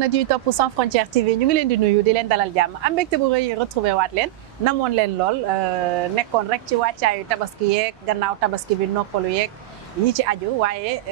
internet yuy topp Sans Frontières TV ñu ngi leen di nuyu di leen dalal jàmm am mbégte bu rëy retrouvé waat leen namoon leen lool nekkoon rek ci wàccaayu tabaski yeeg gannaaw tabaski bi noppalu yeeg yi ci aju waaye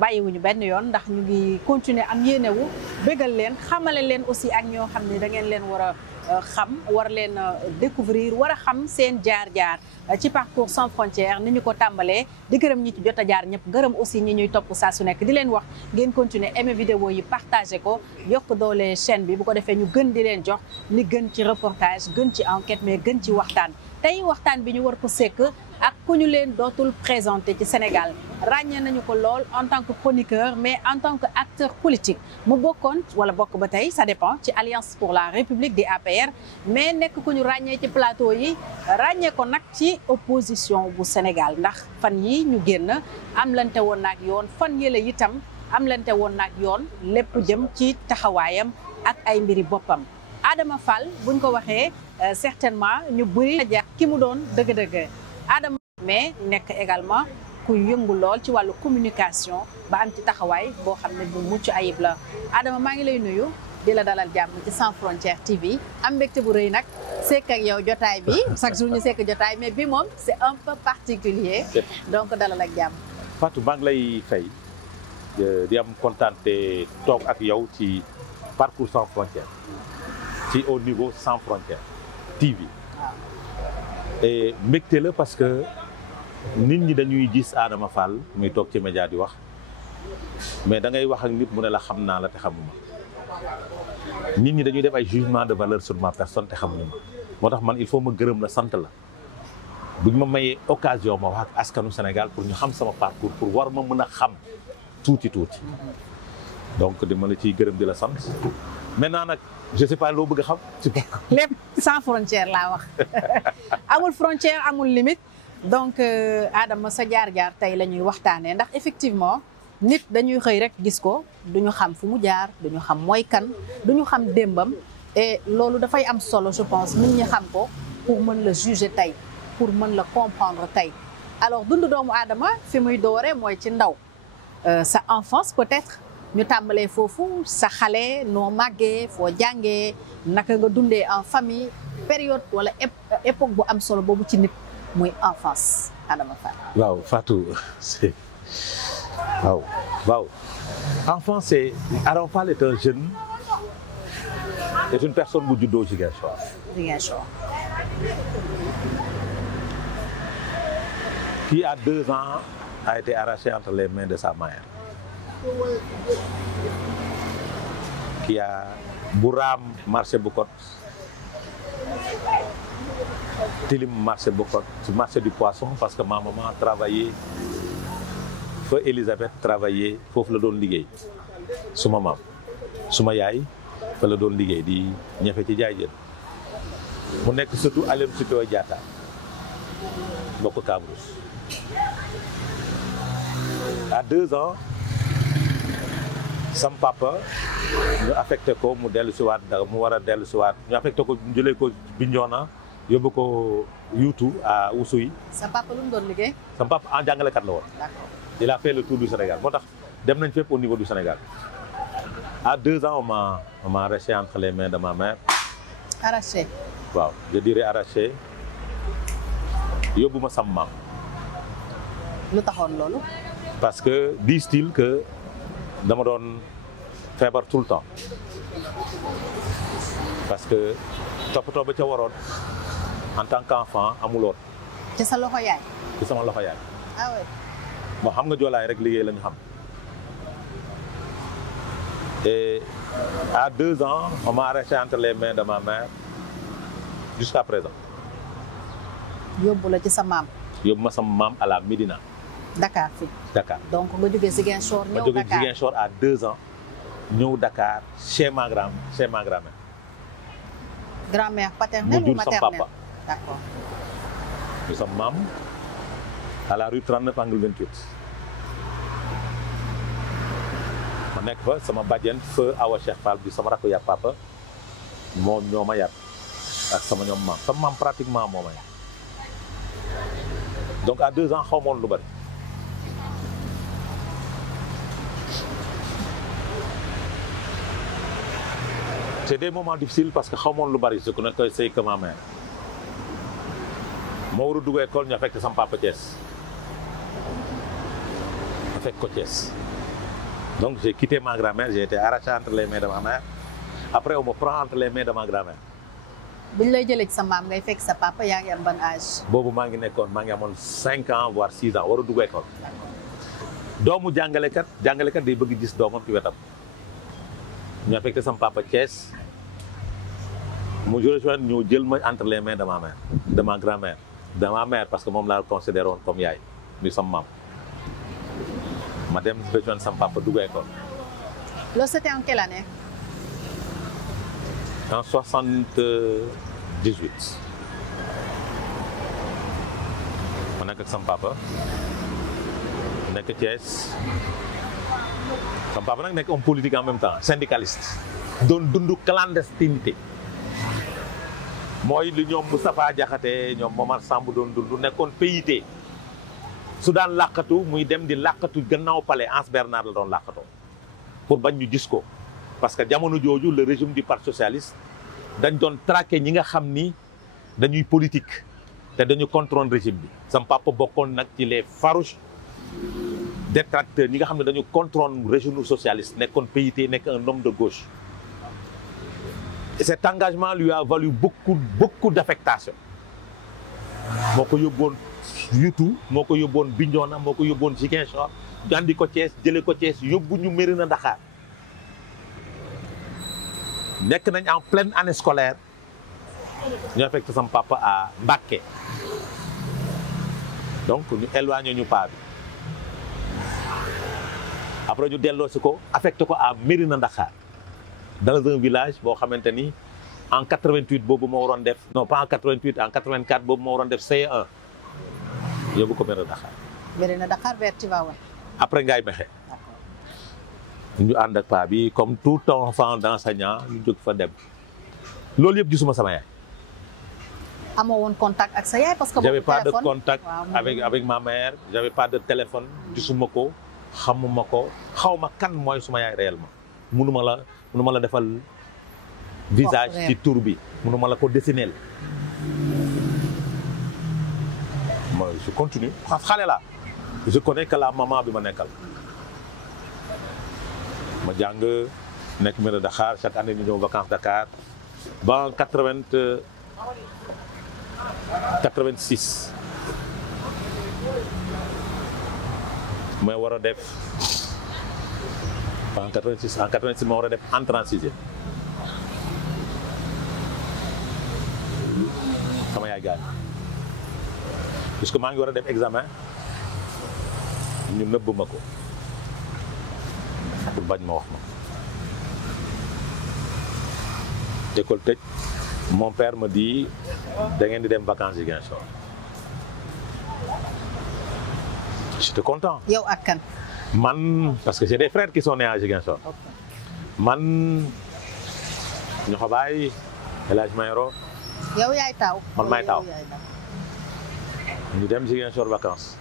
bàyyiwuñu benn yoon ndax ñu ngi continuer am yéenewu bégal leen xamale leen aussi ak ñoo xam ne da ngeen leen war a xam war leen découvrir war a xam seen jaar-jaar ci parcours Sans Frontières ni ñu ko tàmbalee di gërëm ñi ci jot a jaar ñëpp gërëm aussi ñi ñuy topp saa su nekk di leen wax ngeen continuer aimer vidéo yi partager ko yokk doole chaîne bi bu ko defee ñu gën di leen jox li gën ci reportage gën ci enquête mais gën ci waxtaan tey waxtaan bi ñu war ko sekk ak ku ñu leen dootul présenté ci Sénégal ràññee nañu ko lool en tant que chroniqueur mais en tant que acteur politique mu bokkoon wala bokk ba tey ça dépend ci Alliance pour la République di APR mais nekk ku ñu ràññee ci plateau yi ràññee ko nag ci opposition bu Sénégal ndax fan yi ñu génn am lante woon naak yoon fan yële itam am lante woon naak yoon lépp jëm ci taxawaayam ak ay mbiri boppam Adama Fall buñ ko waxee certainement ñu bëri a ki mu doon dëgg-dëgg Adama mais nekk également ku yëngu lool ci wàllu communication ba am ci taxawaay boo xam ne bu mucc ayib la Adama maa ngi lay nuyu di la dalal jàmm ci Sans Frontières TV am mbégte bu rëy nag sekk ak yow jotaay bi chaque jour ñu sekk jotaay mais bi moom c'est un peu particulier donc dalal ak jàmm. Fatou maa ngi lay fay di am kontaan te toog ak yow ci parcours Sans Frontières ci au niveau Sans Frontières TV. et mbégte la parce que nit ñi dañuy gis Adama Fall muy toog ci média di wax mais da ngay wax ak nit mu ne la xam naa la te xamuma nit ñi dañuy def ay jugement de valeur sur ma personne te xamuñu ma moo tax man il faut ma gërëm la sant la buñ ma mayee occasion ma wax ak askanu Sénégal pour ñu xam sama parcours pour war ma mën a xam tuuti donc dama la ciy gërëm di la sant maintenant nag je sais pas loo bëgg a xam. lépp Sans Frontières laa wax amul frontière amul limite donc Adama sa jaar-jaar tey la ñuy waxtaanee ndax effectivement nit dañuy xëy rek gis ko duñu xam fu mu jaar duñu xam mooy kan duñu xam démbam et loolu dafay am solo je pense nit ñi xam ko pour mën la juger tey pour mën la comprendre tey alors dund doomu Adama fi muy doore mooy ci ndaw sa enfance peut-être. ñu tàmbalee foofu sa xale noo màggee foo jàngee naka nga dundee en famille période wala époque bu am solo boobu ci nit muy enfance Adama Fall. waaw Fatou c'est waaw enfance c'est Adama Fall est un jeune est une personne bu juddoo Ziguinchor. Qui à 2 ans a été arraché entre les mains de sa mère. Qui a Bouram marché Bukot, Tilim marché Bukot, marché du poisson parce que ma maman travaillait, feu Elisabeth travaillait, foofu la doon liggéey suma maam suma yaay fa la doon liggéey di ñafe ci jaay jën mu nekk surtout Alem Sitoé Diatta bokk Kabrousse à 2 ans sam papa ñu affecté ko mu dellu si waat da mu war a dellu si waat ñu affecté ko jëlee ko Bignona yóbbu ko Youtou à Oussouye. sa papa lu mu doon liggéey. sam papa en jàngalekat la woon. D'accord. Il a fait le tour du Sénégal moo tax dem nañ fépp au niveau du Sénégal à 2 ans on m'a arraché entre les mains de ma mère. arraché. waaw je dirais arraché yóbbu ma sam maam. lu taxoon loolu. parce que disent-ils que dama doon feebar tout le temps parce que toppatoo ba ca waroon en tant qu'enfant amuloon. ci sa loxo yaay. ci sama loxo yaay. ah oui. bon xam nga joolaay rek liggéey la ñu xam et à 2 ans on m'a arraché entre les mains de ma mère jusqu'à présent. yóbbu la ci sa maam. yóbbu ma sama maam à la Médina. Dakar fii. Dakar donc nga jógee Ziguinchor ñëw Dakar ma jógee Ziguinchor à 2 ans ñëw Dakar chez ma grand-mère. grand-mère paternelle ou maternelle. mu jur sama papa. D'accord. ñu sama maam à la rue 39 angle 28. ma nekk fa sama bàjjen feu Awa Cheikh Fall bi sama rakku ya papa moom ñoo ma yar ak sama ñoom maam sama maam pratiquement moo ma yar donc à 2 ans xaw ma woon lu bari. c'est des moments difficiles parce que xamoon lu bari ce que ne c'est que ma mère moo war a dugg école ñu affecté sama papa Thiès affecté ko Thiès donc j'ai quitté ma grand-mère j'ai été arraché entre les mains de ma mère après on me prend entre les mains de ma grand-mère. buñ lay jëlee ci sa maam ngay fekk sa papa yaa ngi am ban âge. boobu maa ngi amoon 5 ans voire 6 ans war a dugg école. doomu jàngalekat day bëgg gis doomam ci wetam. ñu affecté sama papa Thiès mu rejoindre ñëw jël ma entre les mains de ma mère de ma grand-mère de ma mère parce que moom laa considéré woon comme yaay muy sama maam ma dem rejoindre sama papa dugg école. loolu c'était en quelle année? En 78 ma nekk ak sama papa nekk Thiès. sama papa nag nekk homme politique en même temps syndicaliste doon dund clandestinité mooy li ñoom Moustapha Diakhaté ñoom Momar Samb doon dund nekkoon PIT su daan làqatu muy dem di làqatu gannaaw palais Anse Bernard la doon làqatoo pour bañ ñu gis ko parce que jamono jooju le régime du parti socialiste dañ doon traquer ñi nga xam ni dañuy politique te dañu contrôler régime bi sama papa bokkoon nag ci les farouches détracteurs ñi nga xam ne dañu contrôler régime socialiste nekkoon PIT nekk un homme de gauche et cet engagement lui a valu beaucoup d'affectation moo ko yóbboon Youtou moo ko yóbboon Bignona moo ko yóbboon Ziguinchor andi ko Thiès jëlee ko Thiès yóbbu ñu Mérina Dakhar nekk nañ en pleine année scolaire ñu affecté sama papa à Mbacké donc ñu éloigné ñu paa bi après ñu delloo si ko affecté ko à Mérina Dakhar dans un village boo xamante ni en 88 boobu moo waroon def non pas en 88 en 84 boobu moo waroon def CE1 yóbbu ko Mérina Dakhar. Mérina Dakhar vers Tivaouane. après Ngaye Mékhé. ñu ànd ak paa bi comme tout enfant d'enseignant ñu jóg fa dem loolu yëpp gisuma sama yaay. amoo woon contact ak sa yaay parce que. j'avais pas de contact avec ma mère j'avais pas de téléphone gisuma ko xamuma ko xawma kan mooy suma yaay réellement mënuma la defal visage ci tur bi mënuma la ko dessiner moi je continue xale la je connais que la maman bi ma nekkal ma jàng nekk Mérina Dakhar chaque année ñu ñëw vacances Dakar ba en 86 may war a def en 86 ma war a def entrée en sixième sama yaay gaañ puisque maa ngi war a def examen ñu nëbb ma ko pour bañ ma wax ma école tëj mon père me dit da ngeen di dem vacances Ziguinchor j'étais content. yow ak kan. man parce que j'ai des frères qui sont nés à Ziguinchor. man ñoo baay El Hadj Mayoro. yow yaay taaw. man maay taaw ñu dem Ziguinchor vacances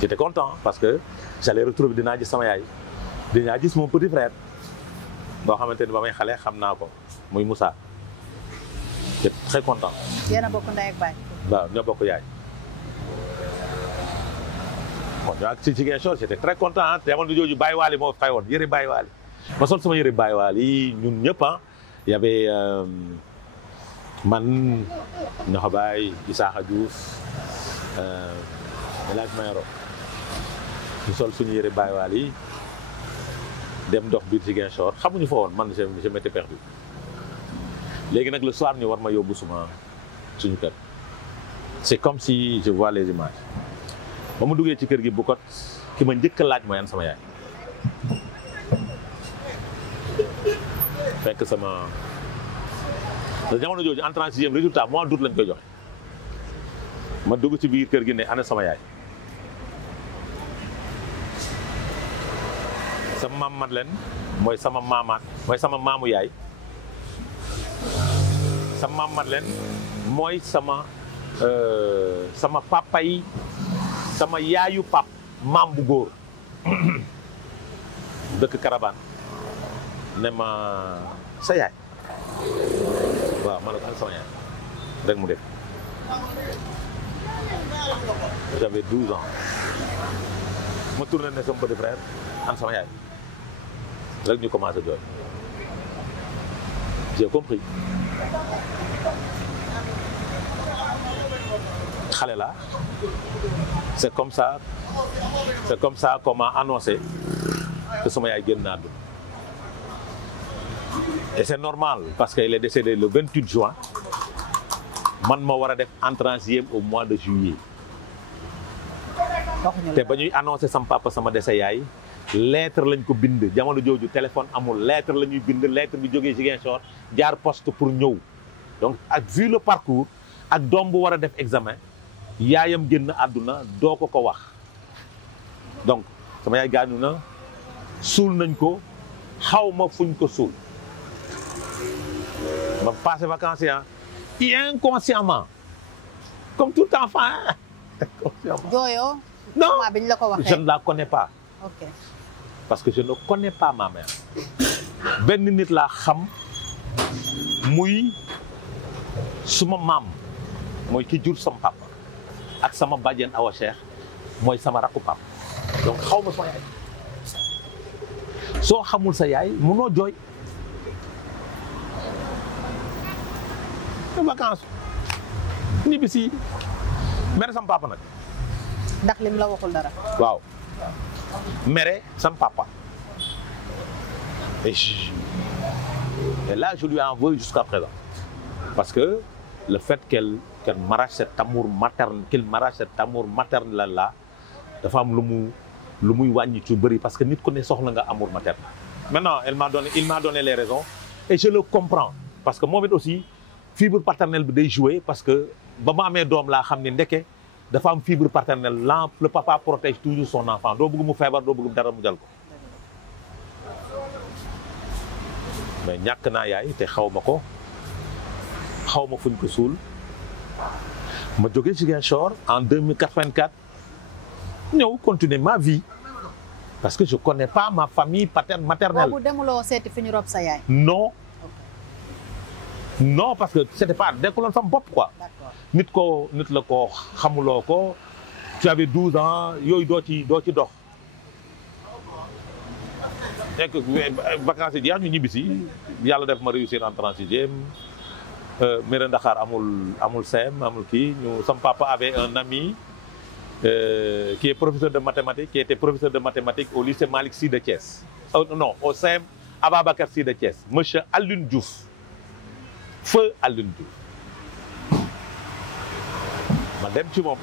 j'étais content parce que j'allais retrouver dinaa gis sama yaay dinaa gis mon petit frère boo xamante ni ba may xale xam naa ko muy Moussa j'étais très content. yéen a bokk ndey ak baay. waaw ñoo bokk yaay. bon ñoo ak ci Ziguinchor j'étais très content ah te jamono jooju Baye Waly moo fay woon yëre Baye Waly ma sol sama yëre Baye Waly ñun ñëpp ah y avait man ñoo baay Isaaxa Diouf El Hadj Mayoro ñu sol suñu yëre Baye Waly dem dox biir Ziguinchor xamuñu fa woon man je m'étais perdu léegi nag le soir ñu war ma yóbbu suñu kër c'est comme si je vois les images ba mu duggee ci kër gi bu kot ki ma njëkk a laaj mooy an sama yaay fekk sama jamono jooju entrée en sixième résultat mois d'août lañ koy joxe ma dugg ci biir kër gi ne ana sama yaay sama maam Madeleine mooy sama maamaat mooy sama maamu yaay sama maam Madeleine mooy sama papa yi sama yaayu pap maam bu góor dëkk Carabane ne ma sa yaay waaw ma ne ko an sama yaay rek mu def j'avais 12 ans ma tourné ne sama petit frère an sama yaay rek ñu commencé jooy j'ai compris xale la c'est comme ça qu'on m'a annoncé que sama yaay génn na àdduna et c'est normal parce qu'il est décédé le 28 juin man ma war a def entrée en sixième au mois de juillet te ba ñuy annoncé sama papa sama décès yaay lettre lañ ko bind jamono jooju téléphone amul lettre la ñuy bind lettre bi jógee Ziguinchor jaar poste pour ñëw donc ak vu le parcours ak doom bu war a def examen yaayam génn àdduna doo ko wax donc sama yaay gaañu na suul nañ ko xaw ma fuñ ko suul ma passé vacances et inconsciemment comme tout enfant inconsciemment. jooyoo. non biñ la ko waxee je ne la connais pas. ok parce que je ne connais pas ma mère. benn nit laa xam muy suma maam mooy ki jur sama papa ak sama bàjjen Awa Cheikh mooy sama rakku papa donc xaw ma sama yaay soo xamul sa yaay munoo jooy. vacances ñibbi si mere sama papa nag. ndax lim la waxul dara. waaw mere sama papa et là je lui en veux jusqu'à présent parce que le fait qu'elle m'arrache cet amour maternel qu'il m'arrache cet amour maternel là dafa am lu muy wàññi ci bëri parce que nit ku ne soxla nga amour maternel. maintenant il m'a donné les raisons et je le comprends parce que moom it aussi fibre paternelle bi day jouer parce que ba ma amee doom laa xam ne ndeke dafa am fibre paternelle le papa protège toujours son enfant doo bëgg mu feebar doo bëgg dara mu jal ko mais ñàkk naa yaay te xaw ma ko xaw ma fuñ ko suul ma jógee Ziguinchor en 2084 ñëw continuer ma vie parce que je connais pas ma famille maternelle. boobu demuloo seeti fi ñu rob sa yaay. non non parce que c'était pas dekkuloon sama bopp quoi. d'accord nit la ko xamuloo ko tu avais 12 ans yooyu doo ci dox. nekk vacances yi jeex ñu ñibbisi yàlla def ma réussir en 36e Mérina Dakhar amul CEM amul kii ñu sama papa avait un ami qui est professeur de mathématiques qui était professeur de mathématiques au lycée Malick Sy de Thiès non au CEM Ababacar Sy de Thiès monsieur Alioune Diouf feu Alioune Diouf ma dem ci moom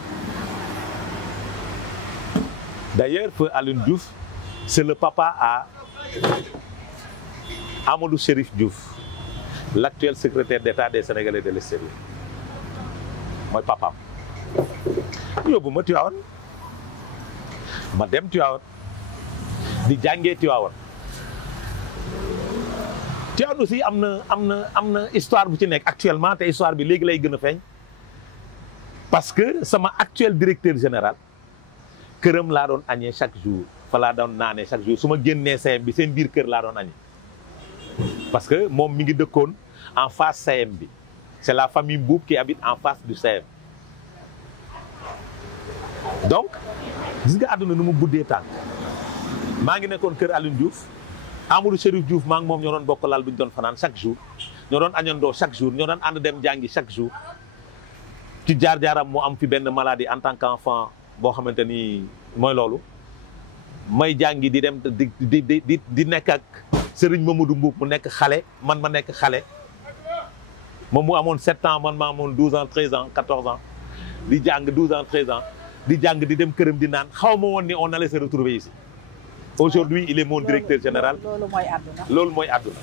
d'ailleurs feu Alioune Diouf c'est le papa à Amadou Chérif Diouf l'actuel secrétaire d'État des Sénégalais de l'extérieur mooy papaam yóbbu ma Tivaouane ma dem Tivaouane di jàngee Tivaouane aussi am na histoire bu ci nekk actuellement te histoire bi léegi lay gën a feeñ parce que sama actuel directeur général këram laa doon añee chaque jour fa laa doon naanee chaque jour su ma génnee CM bi seen biir kër laa doon añee parce que moom mi ngi dëkkoon en face CM bi c'est la famille Mbuub qui habite en face du CM donc gis nga àdduna nu mu guddee tànk maa ngi nekkoon kër Alioune Diouf Amadou Chérif Diouf maa ngi moom ñoo doon bokk lal bu ñu doon fanaan chaque jour ñoo doon añandoo chaque jour ñoo doon ànd dem jàngi chaque jour ci jaar-jaaram mu am fi benn maladie en tant qu'enfant boo xamante ni mooy loolu may jàngi di dem di nekk ak Serigne Mamadou Mbuub mu nekk xale man ma nekk xale moom mu amoon 7 ans man ma amoon 12 ans 13 ans 14 ans di jàng 12 ans 13 ans di jàng di dem këram di naan xaw ma woon ni on allait se retrouver ici aujourd'hui il est mon directeur général loolu mooy àdduna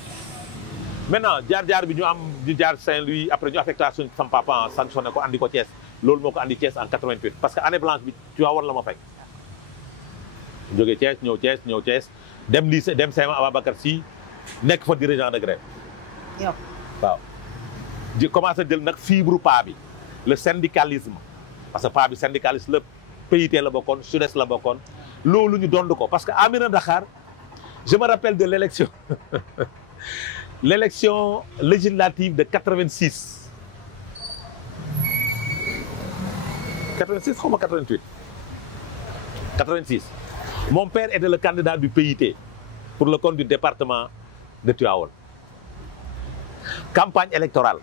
maintenant jaar-jaar bi ñu jaar Saint-Louis après ñu affectation sama papa sanctionné ko andi ko Thiès loolu moo ko andi Thiès en 88 parce que année blanche bi tu war la ma fekk jógee Thiès ñëw Thiès dem lycée dem CM Ababacar Sy nekk fa dirigeant de grève waaw di commencé jël nag fibre pa bi le syndicalisme parce que pa bi syndicaliste la PIT la bokkoon SUDES la bokkoon loolu ñu dond ko parce que à Mérina Dakhar je me rappelle de l'élection l'élection législative de 86. 86 xaw ma 88. 86. Mon père était le candidat du PIT pour le compte du département de Tivaouane. Campagne électorale.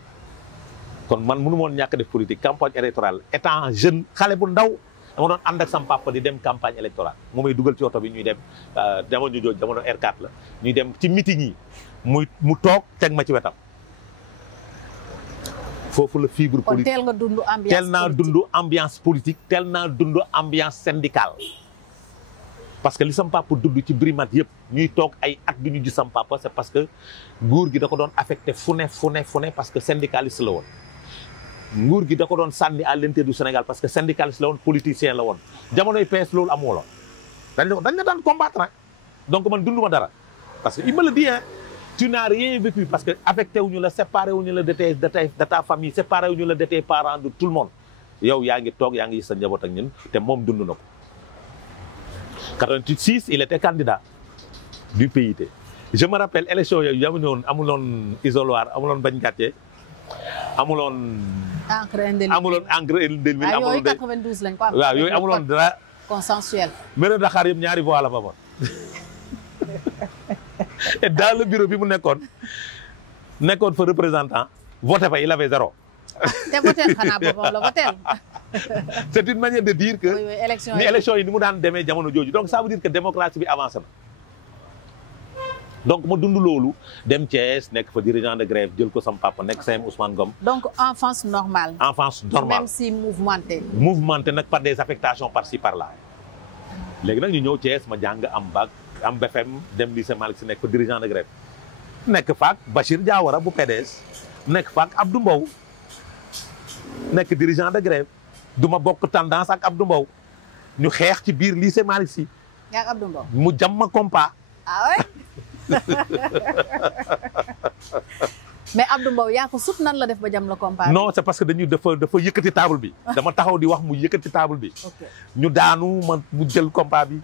kon man mënu moon ñàkk def politique campagne électorale étant jeune xale bu ndaw dama doon ànd ak sama papa di dem campagne électorale mu may dugal ci oto bi ñuy dem jamono jooju jamono R4 la ñuy dem ci meeting yi mu toog teg ma ci wetam foofu la fibre kon politique teel nga dund ambiance teel naa dund ambiance politique teel naa dund ambiance syndicale parce que li sama papa dund ci Brimat yëpp ñuy toog ay at bi ñu gis sama papa c'est parce que nguur gi da ko doon affecté fu ne parce que syndicaliste la woon nguur gi da ko doon sànni à l'intérieur du Sénégal parce que syndicaliste la woon politicien la woon jamonoy PS loolu amoo dañ la daan combattre donc man dunduma dara parce que il me le dit hein tu n'as rien vécu parce que affecté wuñu la séparé wuñu la de ta famille séparé wuñu la de tes parents de tout le monde yow yaa ngi toog yaa ngi gis sa njaboot ak ñun te moom dund na ko 86 il était candidat du PIT je me rappelle élection yooyu yamuñu amuloon isoloir amuloon bañ gàccee amuloon engrais indélébile yooyu 92 lañ ko am. waaw yooyu amuloon dara consensuel. maire Dakar yëpp ñaari voix la fa moon et dans le bureau bi mu nekkoon fa représentant voté fa il avait 0. te voté xanaa boppam la voté. c'est une manière de dire que ni élection yi ni mu daan demee jamono jooju donc ça veut dire que démocratie bi avancé na donc ma dund loolu dem Thiès nekk fa dirigeant de grève jël ko sama papa nekk CM Ousmane Ngom. donc enfance normale. enfance normale même si mouvementée. mouvementée nag par des affectations par-ci par-là. léegi nag ñu ñëw Thiès ma jàng am bac am BFM dem lycée Malick Sy nekk fa dirigeant de grève nekk faak Bachir Diawara bu PDS nekk faak Abdou Mbow nekk dirigeant de grève du ma bokk tendance ak Abdou Mbow ñu xeex ci biir lycée Malick Sy. yaa ngi Abdou Mbow. mu jam ma compas. ah ouais. mais Abdou Mbow yaa ko sut nan la def ba jam la compas. non c'est parce que dafa yëkkati table bi. dama taxaw di wax mu yëkkati table bi. ñu daanu mu jël compas bi.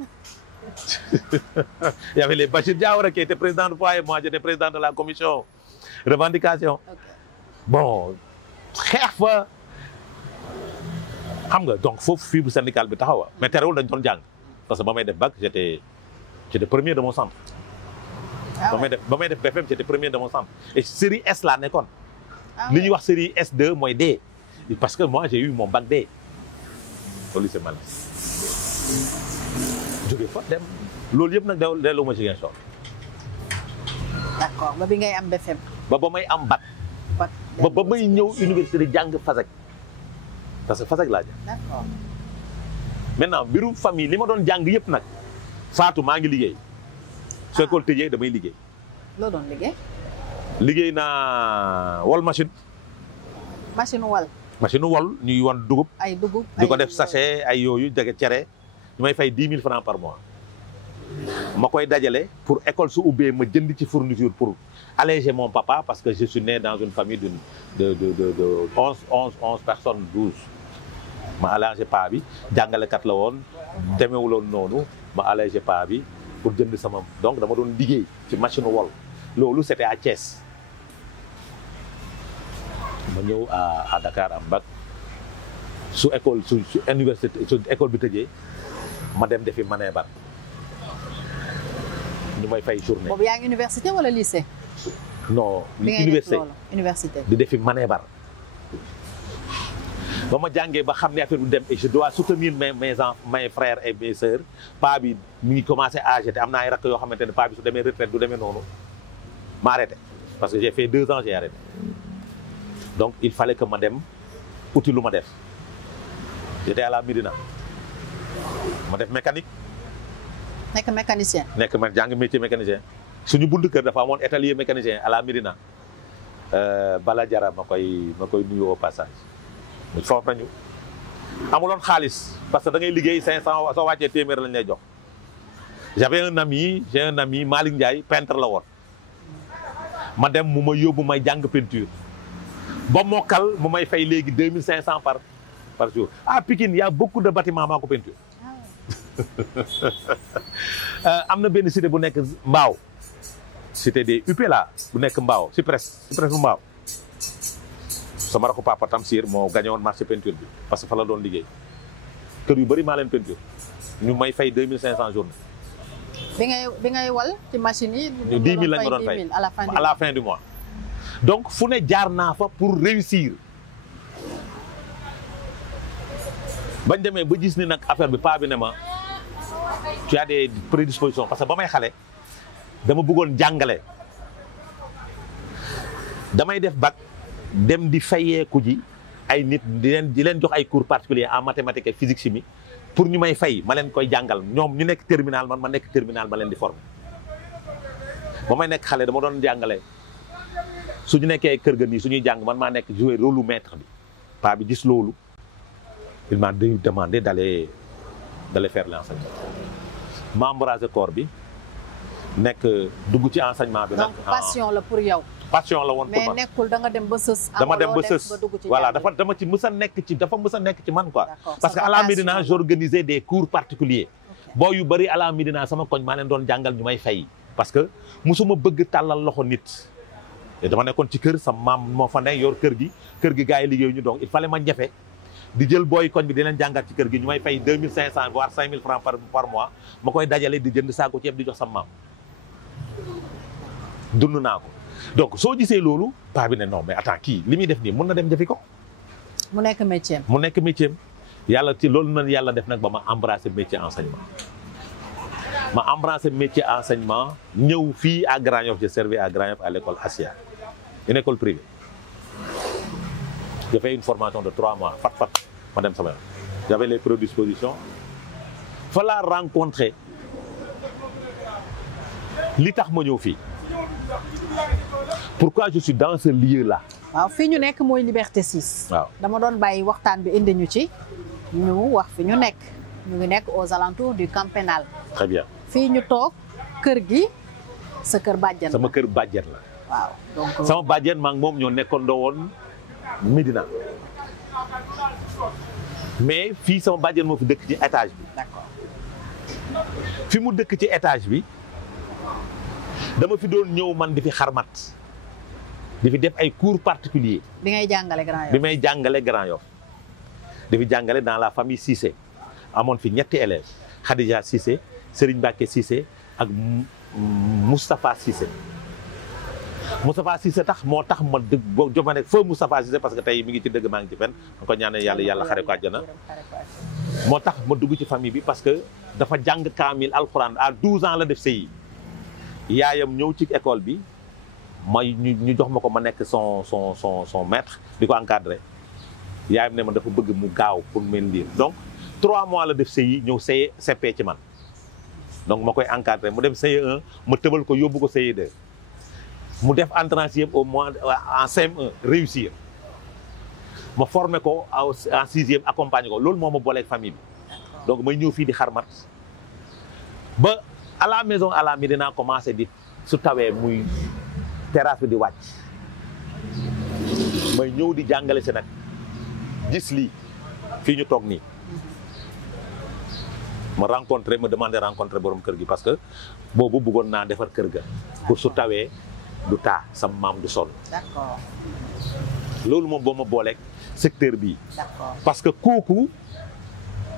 Il y avait les Bachir Diawara qui était président du foyer moi j'étais président de la commission revendication. bon xeex fa xam nga donc foofu fibre syndicale bi taxawa mais terewul dañ doon jàng parce que ba may def bac j'étais premier de mon centre. ba may def BFM j'étais premier de mon centre et série S laa nekkoon. li ñuy wax série S2 mooy D parce que moi j'ai eu mon bac D au lycée Malick jóge fa dem loolu yëpp nag delloo ma Ziguinchor. d'accord ba bi ngay am BFM. ba may am bac. ba may ñëw université jàng Fasek parce que Fasek laa jàng. d'accord. maintenant mbirum famille li ma doon jàng yëpp nag Fatou maa ngi liggéey. su école tëjee damay liggéey. loo doon liggéey. liggéey naa wol machine. machine wol. machine wol ñuy wan dugub. ay dugub di ko def sachet ay yooyu jege cere. ñu may fay 10 000 francs par mois. ma koy dajale pour école su ubbee ma jënd ci fourniture pour alléger mon papa parce que je suis né dans une famille de 11 personnes 12. ma allégé paa bi jàngalekat la woon demewuloon noonu ma allégé paa bi pour jënd sama donc dama doon liggéey ci machine wol loolu c'était à Thiès. ma ñëw à Dakar am bac su université su école bi tëjee ma dem defi manebar ñu may fay journée. boobu yaa ngi université wala lycée. non université di defi manebar ba ma jàngee ba xam ne affaire bu dem et je dois soutenir mes frères et mes sœurs paa bi mi ngi commencé âgé te am na ay rakk yoo xamante ne paa bi su demee retraite du demee noonu ma arrêté parce que j'ai fait 2 ans j'ai arrêté donc il fallait que ma dem uti lu ma def j'étais à la Médina ma def mécanique. nekk mécanicien. nekk ma jàng métier mécanicien suñu buntu kër dafa amoon atelier mécanicien à la Médina Bala Jara ma koy nuyu au passage. foofu nañu amuloon xaalis parce que da ngay liggéey 500 soo wàccee téeméer lañ lay jox. j'ai un ami Malick Ndiaye peintre la woon ma dem mu ma yóbbu may jàng peinture ba mokkal mu may fay léegi 2500 par jour à Pikine y a beaucoup de bâtiments maa ko peinture. am na benn cité bu nekk Mbaaw cité des UP là bu nekk Mbao si presse bu Mbao sama rakku papa Tamsir moo gagné woon marché peinture bi parce que fa la doon liggéey kër yu bëri maa leen peinture ñu may fay 2500 journée. bi ngay wal ci machine yi. 10 000 lañ ma doon fay à la fin du mois. donc fu ne jaar naa fa pour réussir bañ demee ba gis ni nag affaire bi paa bi ne ma tu as des prédispositions parce que ba may xale dama bëggoon jàngale damay def bac dem di fayeeku ji ay nit di leen jox ay cours particuliers en mathématiques et physique chimie pour ñu may fay ma leen koy jàngal ñoom ñu nekk terminal man ma nekk terminal ma leen di former ba may nekk xale dama doon jàngale su ñu nekkee kër ga nii suñuy jàng man maa nekk jouer rôle lu maître bi paa bi gis loolu il m'a demandé d'aller faire l'enseignement ma embrasé corps bi nekk dugg ci enseignement bi. donc passion la pour yow. passion la woon pour man mais nekkul da nga dem ba sës. dama dem ba sës voilà dama ci mës a nekk ci man quoi. parce que à la Médina j'organisais des cours particuliers boo yu bëri à la Médina sama koñ maa leen doon jàngal ñu may fay parce que musuma bëgg tàllal loxo nit. te dama nekkoon ci kër sama maam moo fa ne yor kër gi gars yi liggéeyu ñu donc il fallait ma jafe di jël booy koñ bi di leen jàngal ci kër gi ñu may fay 2500 voire 5000 francs par mois ma koy dajale di jënd saako ceeb di jox sama maam dund naa ko. donc soo gisee loolu paa bi ne non mais attends kii li muy def nii mën na dem jafi ko. mu nekk métier yàlla ci loolu na yàlla def nag ba ma embrasser métier enseignement. ma embrasser métier enseignement ñëw fii à Grand Yoff j'ai servi à Grand Yoff à l'école Asia une école privée. j'ai fait une formation de 3 mois fat ma dem sama yoon. j'avais les prédispositions fa laa rencontré li tax ma ñëw fii. pourquoi je suis dans ce lieu là. waaw fii ñu nekk mooy Liberté 6. waaw dama doon bàyyi waxtaan bi indi ñu ci ñu wax fi ñu nekk ñu ngi nekk aux alentours du camp pénal. très bien. fii ñu toog kër gi sa kër bàjjen la. sama kër bàjjen la. waaw donc sama bàjjen maa ngi moom ñoo nekkoon doo woon Médina mais fii sama bàjjen moo fi dëkk ci étage bi. d'accord. fi mu dëkk ci étage bi. dama fi doon ñëw man di fi xarmat di fi def ay cours particuliers. bi ngay jàngale Grand Yoff. bi may jàngale Grand Yoff di fi jàngale dans la famille Cissé amoon fi 2 élèves Khadija Cissé Serigne Mbacké Cissé ak Moustapha Cissé. Moustapha Cissé moo tax ma dëgg boo joma nekk feu Moustapha Cissé parce que tey mi ngi ci dëgg maa ngi ci fen ma ko ñaanal yàlla xare ko àjjana. moo tax ma dugg ci famille bi parce que dafa jàng kaamil alxuraan à 12 ans la def CI. yaayam ñëw ci école bi ñu jox ma ko ma nekk son maître di ko encadré yaayam ne ma dafa bëgg mu gaaw pour mel lire donc 3 mois la def CI ñëw CP ci man donc ma koy encadré mu dem CE1 ma tëbal ko yóbbu ko CE2 mu def entrée en sixième au moins en CM1 réussir ma formé ko en 6e accompagné ko loolu moo ma booleeg famille bi donc may ñëw fii di xarmat ba à la maison à la Médina commencé di su tawee muy terrasse bi di wàcc may ñëw di jàngale si nag gis lii fii ñu toog nii ma demandé rencontrer borom kër gi parce que boobu bëggoon naa defar kër ga pour su tawee du taa sama maam du sonn. d'accord. loolu moom boo ma booleeg secteur bii. d'accord. parce que kooku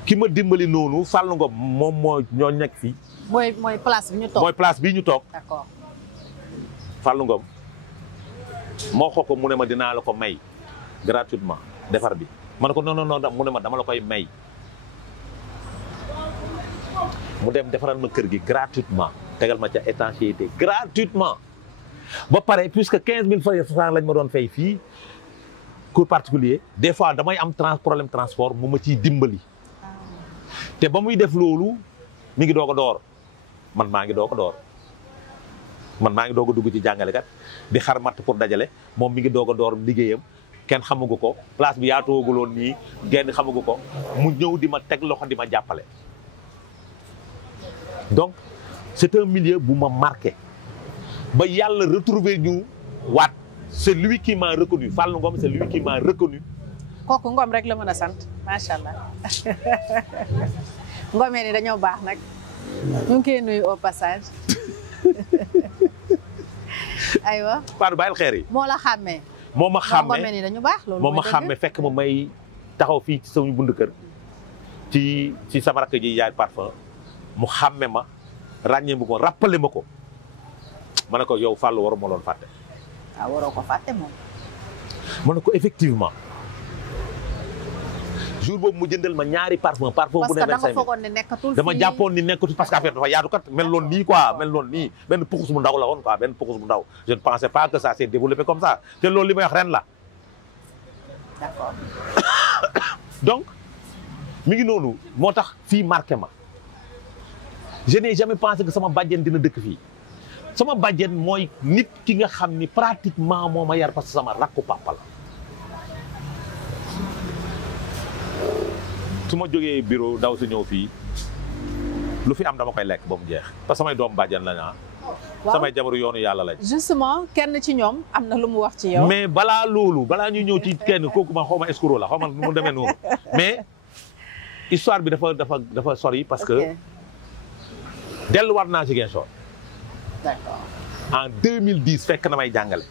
ki ma dimbali noonu Fallou Ngom moom ñoo nekk fii. mooy place bi ñu toog. mooy place bii ñu toog. d'accord. Fallou Ngom moo xoo ko mu ne ma dinaa la ko may gratuitement defar bi ma ne ko non mu ne ma dama la koy may mu dem defaral ma kër gi gratuitement tegal ma ca étanchéité gratuitement ba pare puisque 15 000 francs lañ ma doon fay fii cours particulier des fois damay am problème transport mu ma ciy dimbali te ba muy def loolu mi ngi doog a door man maa ngi doog a dugg ci jàngalekat di xarmat pour dajale moom mi ngi doog a door liggéeyam kenn xamagu ko place bi yaatooguloon nii genn xamagu ko mu ñëw di ma teg loxo di ma jàppale donc c'est un milieu bu ma marqué ba yàlla retrouver ñu waat c'est lui qui m'a reconnu Fallou Ngom c'est lui qui m'a reconnu. kooku Ngom rek la mën a sant macha allah Ngomee ni dañoo baax nag ñu ngi koy nuyu au passage aywa Fatou bàyyil xeer yi. moo la xàmmee. moo ma xàmmee ni dañu baax loolu moo ma xàmmee fekk ma may taxaw fii ci sama bundu kër ci sama rakk ji yaay parfum mu xàmme ma ràññee ma ko rappelé ma ko ma ne ko yow Fallou waru ma loon fàtte. waaw waroo ko fàtte moom. ma ne ko effectivement jour boobu mu jëndal ma ñaari parfum bu ne 25 000 parce que dama foogoon ne nekkatul dama jàppoon ni nekkatul parce que affaire dafa yaatu kat mel loon nii quoi mel loon nii benn pukus bu ndaw la woon quoi benn pukus bu ndaw je ne pensais pas que ça s'est développé comme ça te loolu li may wax ren la. d'accord. donc mi ngi noonu moo tax fii marqué ma je n'ai jamais pensé que sama bàjjen dina dëkk fii sama bàjjen mooy nit ki nga xam ni pratiquement moo ma yar parce que sama rakku papa la. su ma jógee bureau daw si ñëw fii lu fi am dama koy lekk ba mu jeex parce que samay doom bàjjen lañ ah. samay jabaru yoonu yàlla lañ. justement kenn ci ñoom am na lu mu wax ci yow. mais balaa ñuy ñëw ci kenn kooku man xaw ma escroc la xaw ma nu mu demee noonu mais histoire bi dafa sori parce que delluwaat naa Ziguinchor. d'accord. en 2010 fekk na may jàngale.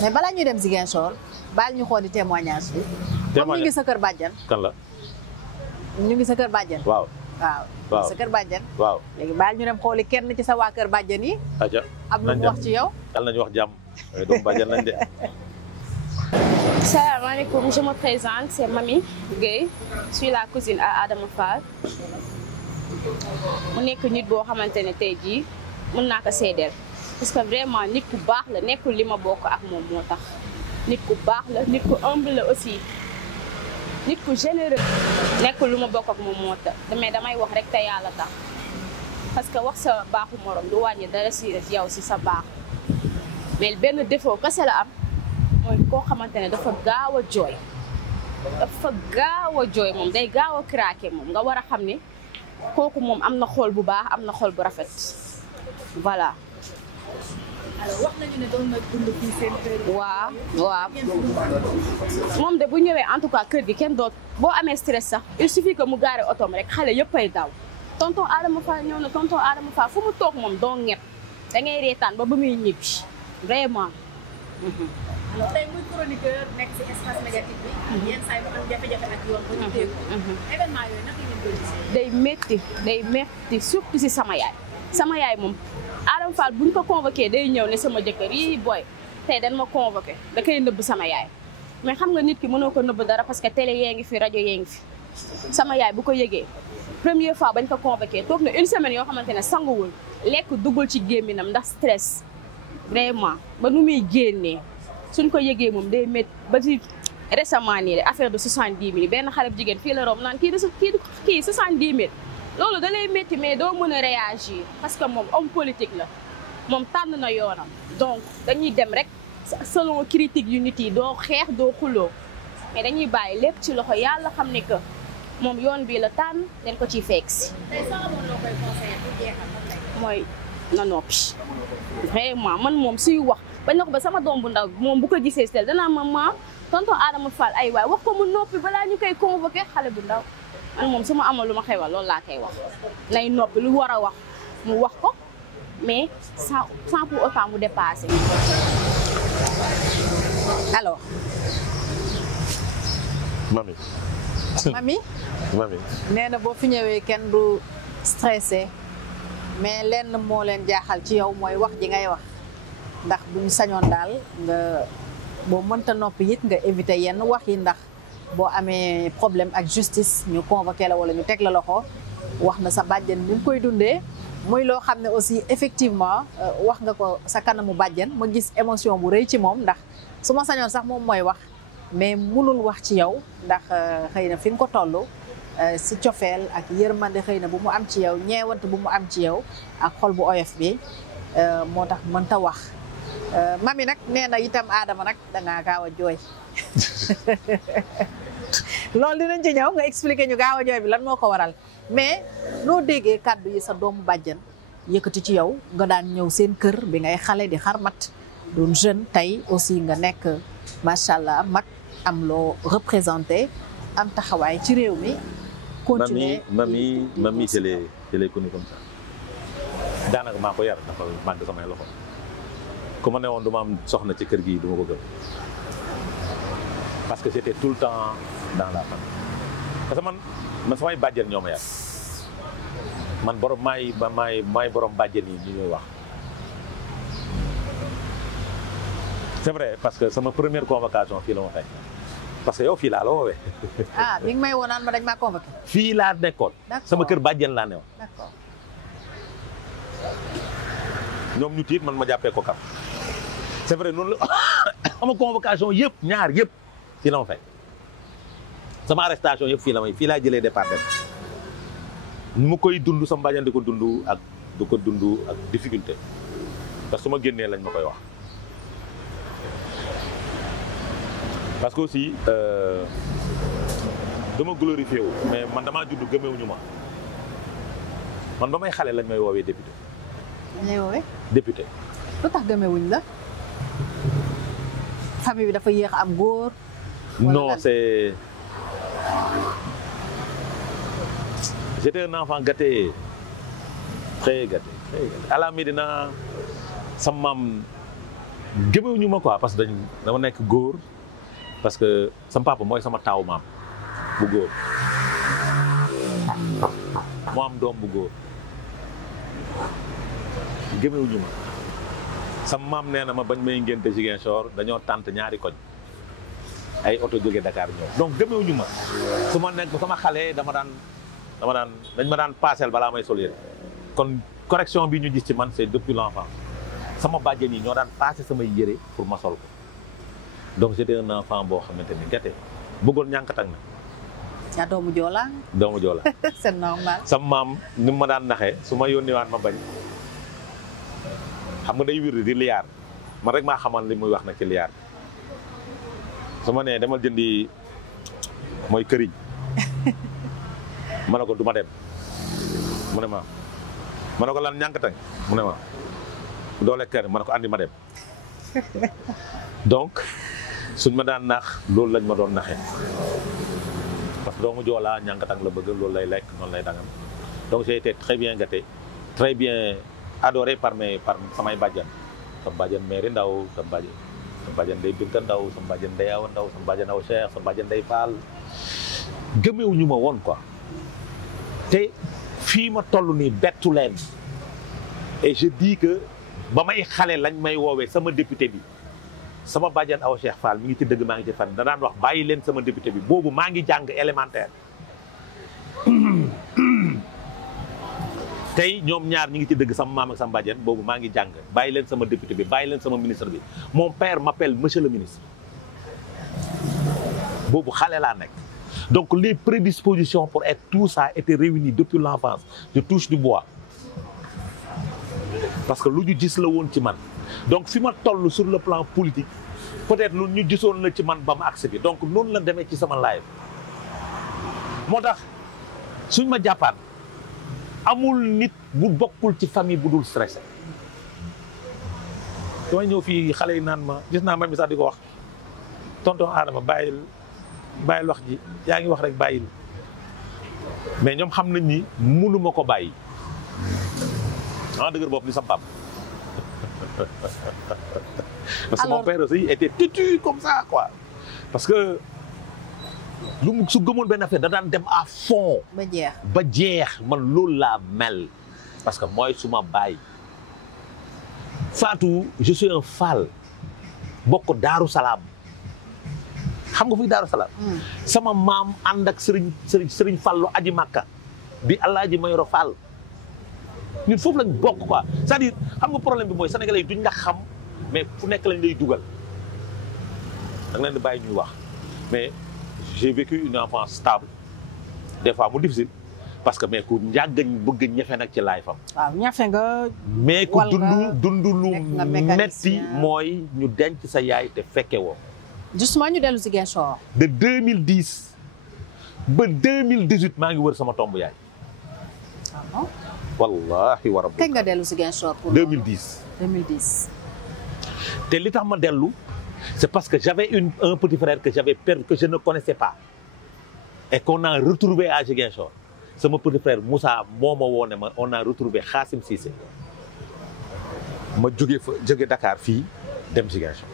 mais balaa ñuy dem Ziguinchor baal ñu xooli témoignage bi. comme ñu ngi sa kër bàjjan. kan la. ñu ngi sa kër bàjjan. waaw. sa kër bàjjan. waaw léegi baal ñu dem xooli kenn ci sa waa kër bàjjan yi. aja am lu mu wax ci yow. yal nañu wax jàmm doomu bàjjan lañ de. Salaamaaleykum, je me présente, c'est Mami Gueye, je suis la cousine à Adama Fall. mu nekk nit boo xamante ne tey jii mën naa ko seedeel parce que vraiment nit ku baax la nekkul li ma bokk ak moom moo tax nit ku baax la nit ku humble la aussi nit ku généreux nekkul lu ma bokk ak moom moo tax mais damay wax rek te yàlla tax parce que wax sa baaxu morom du wàññi dara si yow si sa baax mais benn défaut kese la am mooy koo xamante ne dafa gaaw a jooy moom day gaaw a craquer moom nga war a xam ne kooku moom am na xol bu baax am na xol bu rafet voilà. alors wax nañu ne doon na dund fii seen kër. waaw moom de bu ñëwee en tout cas kër gi kenn doot boo amee stress sax il suffit que mu gaare otoom rek xale yëpp ay daw tonton Adama Fall ñëw na tonton Adama Fall fu mu toog moom doo ñepp da ngay reetaan ba muy ñibbi vraiment. alors tey muy chroniqueur nekk ci espace médiatique bi. yenn saa yi mu am jafe-jafe ak yoon ba ñu dégg. événement yooyu naka ngeen koy gisee. day métti surtout si sama yaay moom Adama Fall bu ñu ko convoqué day ñëw ne sama jëkkër yi booy tey dañ ma convoqué da koy nëbb sama yaay mais xam nga nit ki mënoo ko nëbb dara parce que télé yee ngi fi rajo yee ngi fi sama yaay bu ko yëgee première fois bañ ko convoqué toog na une semaine yoo xamante ne sanguwul lekk duggul ci gémminam ndax stress vraiment ba nu muy génnee. suñ ko yëgee moom day métti ba ci récemment nii affaire de 70 000 benn xale bu jigéen fii la romb naan kii 70 000 loolu da lay métti mais doo mën a réagir parce que moom homme politique la moom tànn na yoonam donc dañuy dem rek selon critique yu nit yi doo xeex doo xuloo mais dañuy bàyyi lépp ci loxo yàlla xam ne que moom yoon bii la tànn dañ ko ciy fekk si. tey soo amoon loo koy conseillé pour jeexal mooy na noppi vraiment man moom suy wax. bañ na ko ba sama doom bu ndaw moom bu ko gisee sel danaa ma tonton Adama Fall ay waay wax ko mu noppi balaa ñu koy convoqué xale bu ndaw man moom su ma amoon lu ma xewal loolu laa koy wax nay noppi lu war a wax mu wax ko mais sans pour autant mu dépassé. alors. Mami. nee na boo fi ñëwee kenn du stressé mais lenn moo leen jaaxal ci yow mooy wax ji ngay wax. ndax bu ñu sañoon daal nga boo mënta noppi it nga éviter yenn wax yi ndax boo amee problème ak justice ñu convoqué la wala ñu teg la loxo wax na sa bàjjen ni mu koy dundee muy loo xam ne aussi effectivement wax nga ko sa kanamu bàjjen ma gis émotion bu rëy ci moom ndax su ma sañoon sax moom mooy wax mais mënul wax ci yow ndax xëy na fi nga ko toll si cofeel ak yërmande xëy na bu mu am ci yow ñeewant bu mu am ci yow ak xol bu oyof bi moo tax mënta wax. Mami nag nee na itam Adama nag dangaa gaaw a jooy loolu dinañ ci ñëw nga expliquer ñu gaaw a jooy bi lan moo ko waral mais noo déggee kàddu yi sa doomu bàjjan yëkkati ci yow nga daan ñëw seen kër bi ngay xale di xarmat doon jeune tey aussi nga nekk macha allah mag am loo représenté am taxawaay ci réew mi. continuer Mami je l'ai connu comme ça. daanaka maa ko yar dafa màgg samay loxo ku ma ne woon du ma am soxna ci kër gi du ma ko gëm parce que j'étais tout le temps dans la famille parce que man samay bàjjen ñoo ma yar man borom maay borom bàjjen yi ñu ñuy wax c'est vrai parce que sama première convocation fii la ma fekk parce que yow fii laa la woowee. ah bi nga may woonaan ma dañ maa convoqué. fii laa nekkoon. sama kër bàjjen laa newoon. d'accord. ñoom ñu tiit man ma jàppee ko kam c'est vrai noonu la sama convocation yëpp ñaar yëpp fii la ma fekk sama arrestation yëpp fii laa jëlee départ dem mu koy dund sama bàjjan di ko dund ak difficulté parce que su ma génnee lañ ma koy wax parce que aussi dama glorifié wu mais man damaa judd gëmewuñu ma man ba may xale lañ may woowee député. ñooy woowee. député. lu tax gëmewuñ la famille bi dafa yéex am góor. non c'est j'étais un enfant gâté très gâté à la Médina sama maam gëmewuñu ma quoi parce que dama nekk góor parce que sama papa mooy sama taawu maam bu góor moo am doom bu góor gëmewuñu ma sama maam nee na ma bañ may ngénte Ziguinchor dañoo tànt ñaari koñ ay oto jóge Dakar ñëw donc gëmewuñu ma su ma nekk sama xale dañ ma daan paaseel balaa may sol yére kon correction bi ñu gis ci man c'est depuis l'enfance sama bàjjen yi ñoo daan paase samay yére pour ma sol ko donc j'étais un enfant boo xamante ni gâté bëggoon ñànkatang na. yaa doomu Joola. doomu Joola. c'est normal. sama maam ni ma daan naxee su ma yónniwaat ma bañ xam nga day wirdi di liyaar man rek maa xamal li muy wax nag ci liyaar su ma nee demal jëndi mooy këriñ ma ne ko du ma dem mu ne ma ne ko lan ñànkatang mu ne ma doole kër ma ne ko andi ma dem donc suñ ma daan nax loolu lañ ma doon naxee parce que doomu Joola ñànkatang la bëgg loolu lay lekk noonu lay dangam donc j'ai été très bien gâté très bien adoré par samay bàjjan sama bàjjan Mairie Ndaw sama bàjjan Ndey Binta Ndaw sama bàjjan Ndey Awa Ndaw sama bàjjan Awa Cheikh sama bàjjan Ndey Fall gëmewuñu ma woon quoi te fii ma toll nii bettu leen et je dis que ba may xale lañ may woowee sama député bi sama bàjjan Awa Cheikh Fall mi ngi ci dëgg maa ngi ci fan da daan wax bàyyi leen sama député bi boobu maa ngi jàng élémentaire tey ñoom ñaar ñi ngi ci dëgg sama maam ak sama bàjjen boobu maa ngi jàng bàyyi leen sama député bi bàyyi leen sama ministre bi mon père m'appelle monsieur le ministre boobu xale laa nekk donc les prédispositions pour être tout ça étaient réunies depuis l'enfance je touche du bois parce que lu ñu gis la woon ci man donc fi ma toll sur le plan politique peut-être lu ñu gisoon la ci man ba ma accès bi donc noonu la demee ci sama live moo tax suñ ma jàppaat amul nit bu bokkul ci famille bu dul stressé damay ñëw fii xale yi naan ma gis naa ma mi sax di ko wax tonton Adama bàyyil wax ji yaa ngi wax rek bàyyil mais ñoom xam nañ ni mënuma ko bàyyi dëgër bopp ni sa pap parce que mon père aussi était têtu comme ça quoi parce que lu mu su gëmoon benn affaire da daan dem à fond ba jeex man loolu laa mel parce que mooy suma baay Fatou je suis un Fall bokk Daaru Salaam xam nga fuy Daaru Salaam sama maam ànd ak sëriñ Fallu aji Makka bi Alaaji Mayoro Fall ñun foofu lañ bokk quoi c'est-à-dire xam nga problème bi mooy sénégalais yi duñ la xam mais fu nekk lañ lay dugal da nga leen di bàyyi ñuy wax mais j'ai vécu une enfance stable des fois mu difficile parce que mais ku njàggañ bëgg ñefe nag ci laay fam waaw ñafe nga mais ku dund lu metti mooy ñu denc sa yaay te fekke woo justement ñu dellu Ziguinchor de 2010 ba 2018 maa ngi wër sama tomb yaay wallahi wa rabbi kañ nga dellu Ziguinchor pour 2010 te li tax ma dellu c'est parce que j'avais un petit frère que j'avais perdu que je ne connaissais pas et qu'on a retrouvé à Ziguinchor sama petit frère Moussa moo ma woo ne ma on a retrouvé Khassim Cissé ma jóge Dakar fii dem Ziguinchor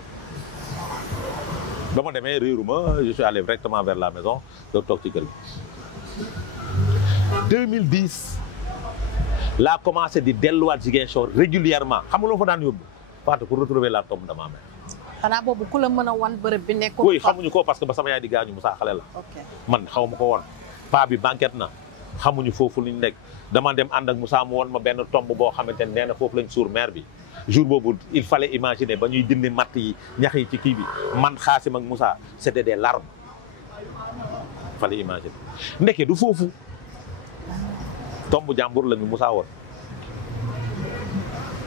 ba ma demee réeruma je suis allé directement vers la maison doo toog ci kër gi 2010 laa commencé di delluwaat Ziguinchor régulièrement xam nga loo fa daan yóbbu Fatou pour retrouver la tombe de ma mère. xanaa boobu ku la mën a wan bërëb bi nekk. oui xamuñu ko parce que ba sama yaay di gaañu Moussa xale la. man xaw ma ko woon paa bi banquette na xamuñu foofu luñ nekk dama dem ànd ak Moussa mu woon ma benn tomb boo xamante ne nee na foofu lañ suur mère bi. jour boobu il fallait imaginer ba ñuy dindi matt yi ñax yi ci kii bi man Xaasim ak Moussa c'était des larmes il fallait imaginer ndeke du foofu tomb jàmbur la ñu Moussa woon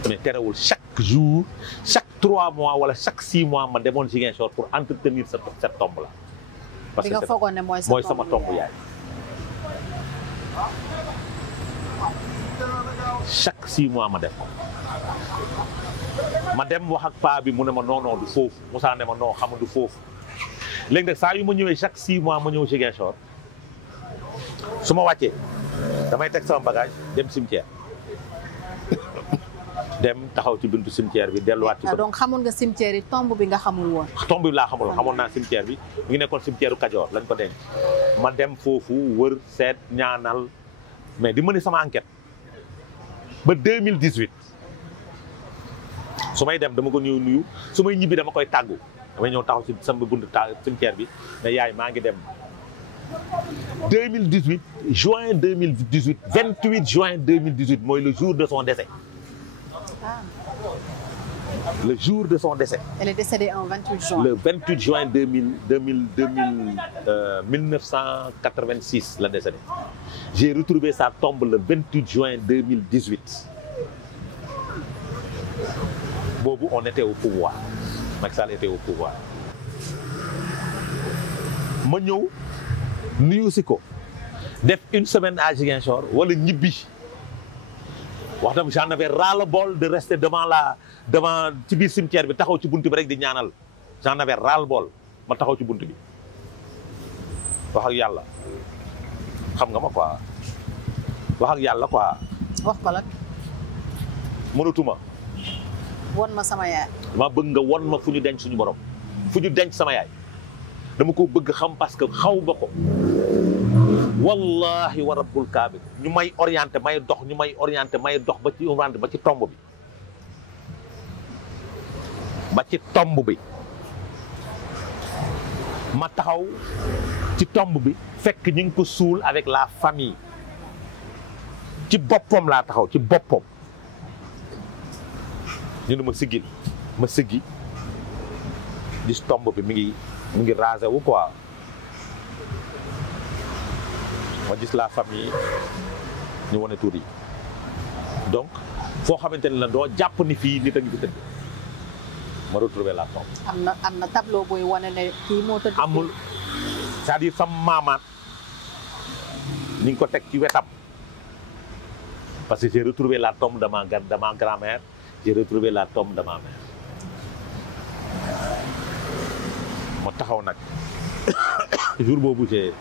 mais terewul chaque jour chaque 3 mois wala chaque 6 mois ma demoon Ziguinchor pour entretenir cette tombe là. parce que foogoon ne mooy sama tomb yaay. chaque 6 mois ma def ko. ma dem wax ak paa bi mu ne ma non du foofu Moussa ne ma non xam du foofu léegi nag saa yu ma ñëwee chaque 6 mois ma ñëw Ziguinchor su ma wàccee damay teg sama bagage dem cimetière dem taxaw ci buntu cimetière bi delluwaat ci. donc xamoon nga cimetière yi tomb bi nga xamul woon. tomb bi laa xamul xamoon naa cimetière bi mu ngi nekkoon cimetière u Kajoor lañ ko denc ma dem foofu wër seet ñaanal mais di mëne sama enquête ba 2018. su may dem dama ko ñëw nuyu su may ñibbi dama koy tàggu damay ñëw taxaw ci sama buntu cimetière bi ne yaay maa ngi dem 2018 juin 2018 28 juin 2018 mooy le jour de son décès. Le jour de son décès. Elle est décédée en 28 juin. Le 28 juin 1986 la décédée. J'ai retrouvé sa tombe le 28 juin 2018. Boobu on était au pouvoir Macky Sall était au pouvoir ma ñëw nuyu si ko def une semaine à Ziguinchor wala ñibbi wax dëgg j'en avais ras-le-bol de rester devant ci biir cimetière bi taxaw ci buntu bi rek di ñaanal j'en avais ras-le-bol ma taxaw ci buntu bi wax ak yàlla xam nga ma quoi wax ak yàlla quoi. wax ko la. mënatuma. won ma sama yaay. dama bëgg nga won ma fu ñu denc suñu borom fu ñu denc sama yaay dama ko bëgg xam parce que xaw ba ko wallahi wa rabbul kaaba ñu may orienté may dox ñu may orienté may dox ba ci omrande ba ci tomb bi ma taxaw ci tomb bi fekk ñu ngi ko suul avec la famille ci boppam laa taxaw ci boppam ñu ne ma siggil ma siggi gis tomb bi mi ngi rasé wu quoi ma gis la famille ñu wane tur yi donc foo xamante ne la doo jàpp ni fii nit a ngi fi tëdd ma retrouver la tombe. am na tableau booy wane ne kii moo tëdd. amul c'est-à-dire sama maamaat ñu ngi ko teg ci wetam parce que j'ai retrouvé la tombe de ma grand-mère. J'ai retrouvé la tombe de ma mère ma taxaw nag jour boobu j'ai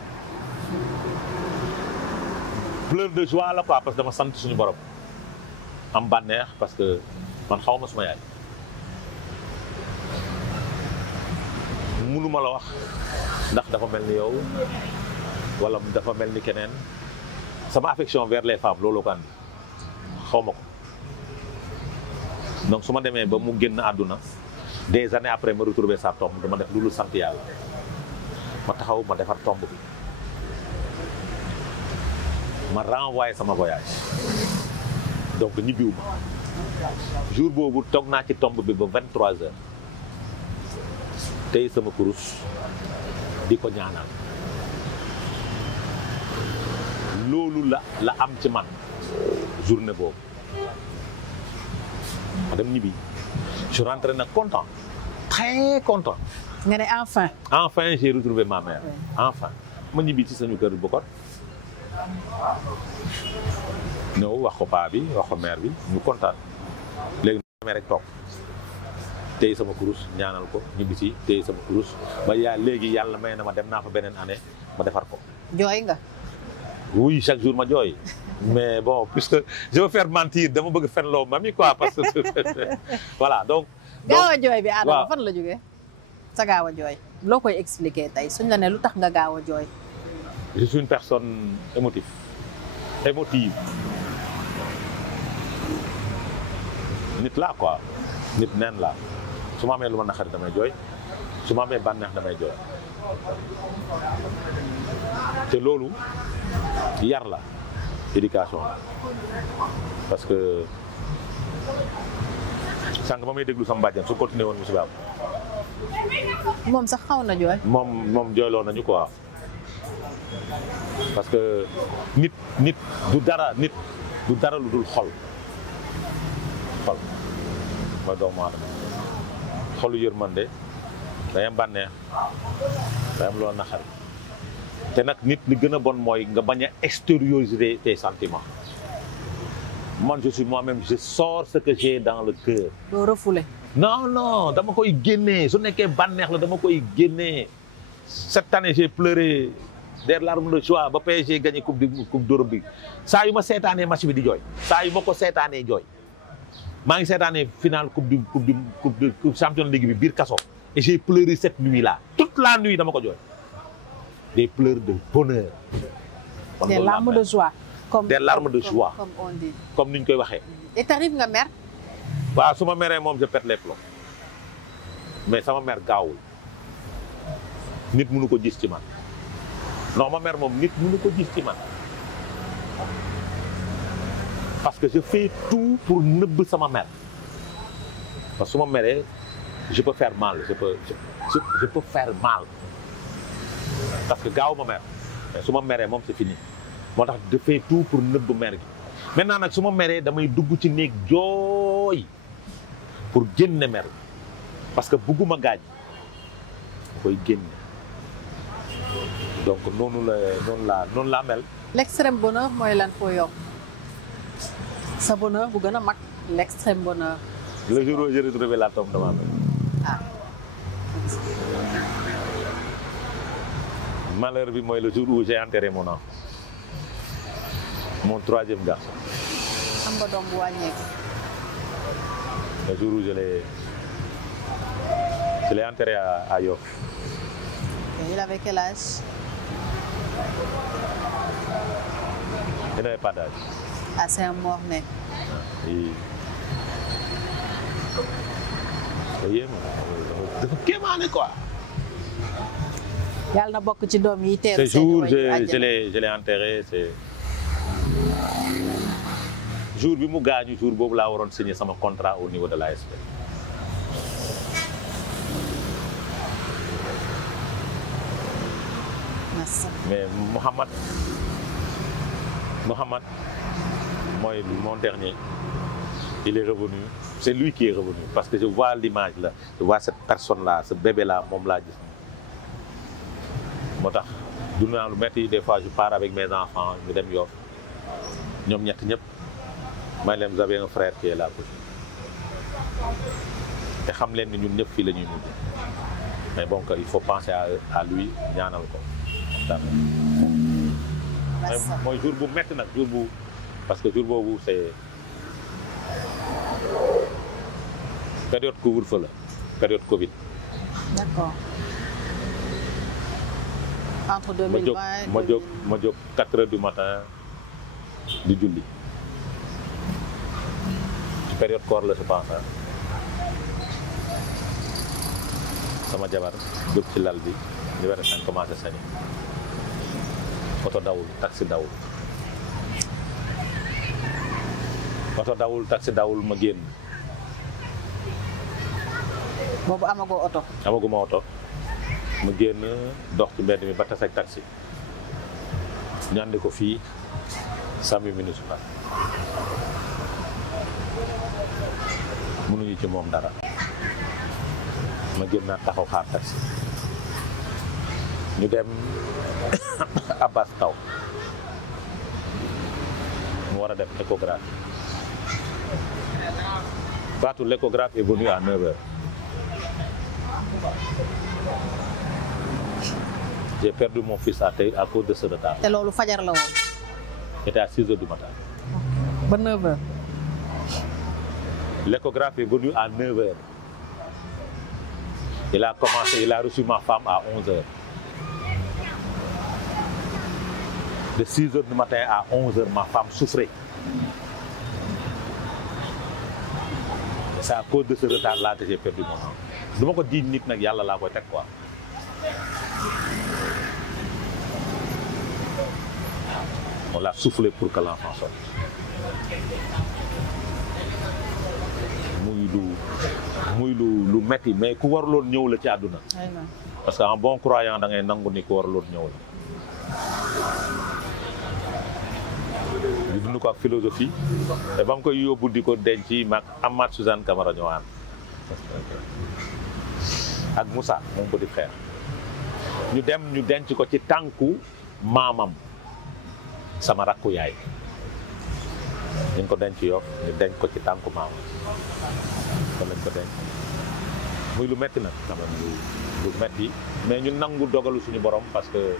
pleur de joie la quoi parce que dama sant suñu borom am bànneex parce que man xaw ma suma yaay mënuma la wax ndax dafa mel ni yow wala dafa mel ni keneen sama affection vers les femmes looloo ko andi xaw ma ko. donc su ma demee ba mu génn àdduna des années après ma retrouver sa tombe dama def lu sant yàlla ma taxaw ma defar tombe bi ma renvoyé sama voyage donc ñibbiwuma jour boobu toog naa ci tombe bi ba 23 heures tey sama kurus di ko ñaanal loolu la am ci man journée boobu. ma dem ñibbi je rentre nag content très content. nga ne enfin. enfin j'ai retrouvé ma mère. enfin ma ñibbi ci sañu kër Bokor ñëw wax ko paa bi wax ko mère bi ñu kontaan léegi demee rek toog tey sama kurus ñaanal ko ñibbi si tey sama kurus ba léegi yàlla may na ma dem naa fa beneen année ma defar ko. jooy nga. oui chaque jour ma jooy mais bon puisque je veux faire mentir dama bëgg fenloo mami quoi parce que voilà donc. gaaw a jooy bi Adama waaw. fan la jógee sa gaaw a jooy loo koy expliquer tey suñ la ne lu tax nga gaaw a jooy. je suis une personne émotive nit laa quoi nit neen laa su ma amee lu ma naqari damay jooy su ma amee bànneex damay jooy te loolu yar la éducation la parce que sànq ba may déglu sama bàjjan su continué woon musibaam moom sax xaw na jooy. moom jooyloo nañu quoi parce que nit du dara lu dul xol mooy doomu aadama xolu yërmande day am bànneex day am loolu naxari te nag nit li gën a bon mooy nga bañ a extérioriser tes sentiments man je suis moi-même je sors ce que j'ai dans le cœur. doo refoulé. non dama koy génnee su nekkee bànneex la dama koy génnee cette année j'ai pleuré des larmes de joie ba PSG gagné coupe d'Europe bi saa yu ma seetaanee match bi di jooy saa yu ma ko seetaanee jooy maa ngi seetaanee finale coupe champion ligue bi biir kaso et j'ai pleuré cette nuit là toute la nuit dama ko jooy des pleurs de bonheur. des larmes de joie. des larmes de joie comme on dit. comme ni ñu koy waxee. et t'arrive nga mer. waaw su ma meree moom je pète les plombs mais sama mer gaawul nit mënu ko gis ci man non ma mer moom nit mënu ko gis ci man parce que je fais tout pour nëbb sama mer parce que su ma meree je peux faire mal je peux faire mal parce que gaaw ma mer mais su ma meree moom c'est fini moo tax je fais tout pour nëbb mer gi maintenant nag su ma meree damay dugg ci néeg jooy pour génne mer parce que bugguma gaañ koy génne donc noonu laa mel. l'extrême bonheur mooy lan foo yokk sa bonheur bu gën a mag l'extrême bonheur. le jour où j'ai retrouvé la tombe de ma mère. ah. malheur bi mooy le jour où j'ai enterré mon enfant mon troisième garçon. am nga doom bu wàññeeku. le jour où je l'ai enterré à Yoff. il avait quel âge? Il n'avait pas d'âge. Ah, c'est un mort-né. dafa kéemaane quoi. yàlla na bokk ci doom yi teeru. ce jour je l'ai enterré c'est jour bi mu gaañu jour boobu laa waroon signer sama contrat au niveau de l'ASP. mais Mohamed mooy mon dernier il est revenu c'est lui qui est revenu parce que je vois l'image là je vois cette personne là ce bébé là moom laa gis moo tax dund naa lu metti des fois je pars avec mes enfants ñu dem Yoff ñoom ñett ñëpp may leen vous avez un frère qui est là te xam leen ni ñun ñëpp fii la ñuy mujj mais bon il faut penser à lui ñaanal ko mooy jour bu metti nag jour bu parce que jour boobu c'est période couvre-feu la période Covid. D'accord. Entre 2020 et ma jóg 4 heures du matin di julli ci période koor la je pense sama jabar jóg ci lal bi ñu war a sañ commencé sañi oto dawul taxi dawul ma génn. boobu amaguma oto. ma génn dox ci mbedd mi ba tase ak taxi ñu andi ko fii SAMU municipal mënuñu ci moom dara ma génn naa taxaw xaar taxi ñu dem Abbas Taw mu war a def échographie Fatou l'échographe est venu à 9 heures. J'ai perdu mon fils à cause de ce retard. te loolu fajar la woon. J'étais à 6 heures du matin. ba 9 heures. L'échographe est venu à 9 heures. Il a reçu ma femme à 11 heures. De 6 heures du matin à 11 heures, ma femme souffrait. Et c'est à cause de ce retard-là que j'ai perdu mon enfant. Du ma ko jiiñ nit nag yàlla laa koy teg quoi. On l'a soufflé pour que l'enfant sorte. muy lu metti mais ku waruloon ñëw la ci àdduna. Parce que en bon croyant da ngay nangu ni ku waruloon ñëw la. ñu dund ko ak philosophie te ba mu koy yóbbu di ko denc mag Amath Suzanne Camara ñoo ànd ak Moussa mon petit frère ñu dem ñu denc ko ci tànku maamam sama rakku yaay ñu ngi ko denc Yoff ñu denc ko ci tànku maamam kon lañ ko denc muy lu metti nag quand même lu metti mais ñu nangu dogalu suñu borom parce que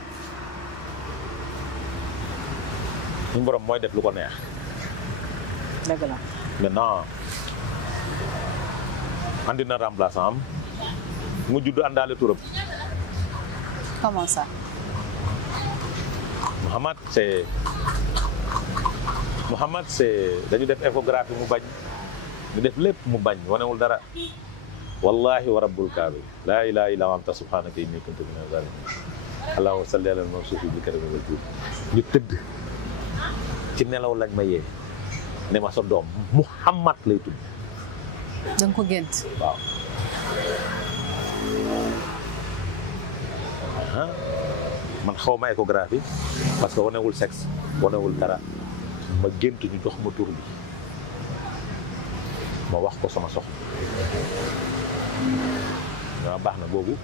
suñu borom mooy def lu ko neex. dëgg la. maintenant andi na remplaçant am mu judd àndaale turam. comment ça. Mouhamad c'est dañu def échographie mu bañ ñu def lépp mu bañ wanewul dara wallahi wa rabbul kaaba laa ilaha illa anta subhanaka inni kuntu minaz zalimin allahumma salli ala al-mawsuufi bi karami wal juud ñu tëdd ci nelaw lañ ma yee ne ma sa doom Mouhamad lay tudd. da nga ko gént. waaw. man xaw ma échographie parce que wanewul sexe wanewul dara ma gént ñu jox ma tur bi ma wax ko sama soxna waaw baax na boobu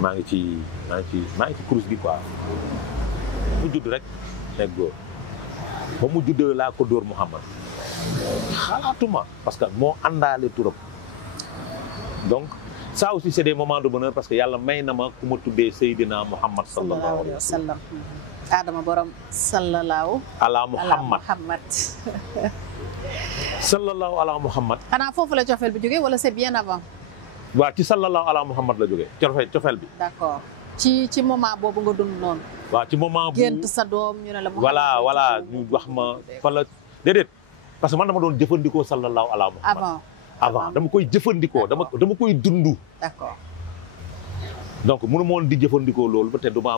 maa ngi ci kurus gi quoi mu judd rek nekk góor ba mu juddee laa ko dóor Mouhamad xalaatuma parce que moo àndaale turam donc ça aussi c'est des moments de bonheur parce que yàlla may na ma ku ma tuddee Seydina Mouhamad sallallahu alayhi wa sallam. Adama borom sallallahu ala Mouhamad sallallahu ala Mouhamad. xanaa foofu la cofeel bi jógee wala c'est bien avant. waaw ci sallallahu ala Mouhamad la jógee cofeel bi. d'accord ci moment boobu nga dund noonu. waaw ci moment bu gént sa doom ñu ne la. voilà ñu wax ma fa la déedéet parce que man dama doon jëfandikoo sallallahu ala Mouhamad. avant dama koy jëfandikoo dama koy dund. d'accord. donc mënu ma woon di jëfandikoo loolu ba te du ma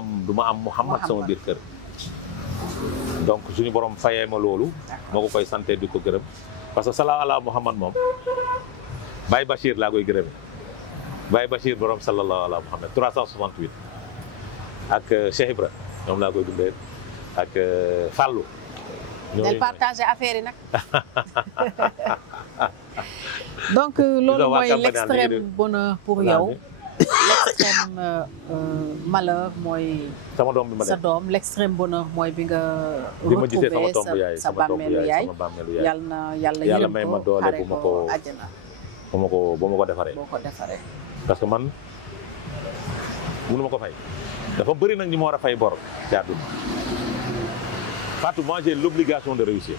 am Mouhamad sama biir kër. donc suñu borom fayee ma loolu. moo ko koy santé di ko gërëm parce que sallallahu ala Mouhamad moom Baye Bachir laa koy gërëmee Baye Bachir borom sallallahu ala Mouhamad 368 ak Cheikh Ibra ñoom laa koy dundee ak Fallou. ñooñu partager affaire yi nag. donc loolu mooy l'extrême bonheur pour yow. l'extrême malheur mooy. sama doom bi ma sa doom l'extrême bonheur mooy bi nga. retrouver sa bàmmeelu yaay yàlla may ma doole bu ma ko àjjana. ba ma ko defaree. boo ko defaree. parce que man mënu ma ko fay. dafa bëri nag ñi ma war a fay bor ci àdduna. Fatou, moi j'ai l'obligation de réussir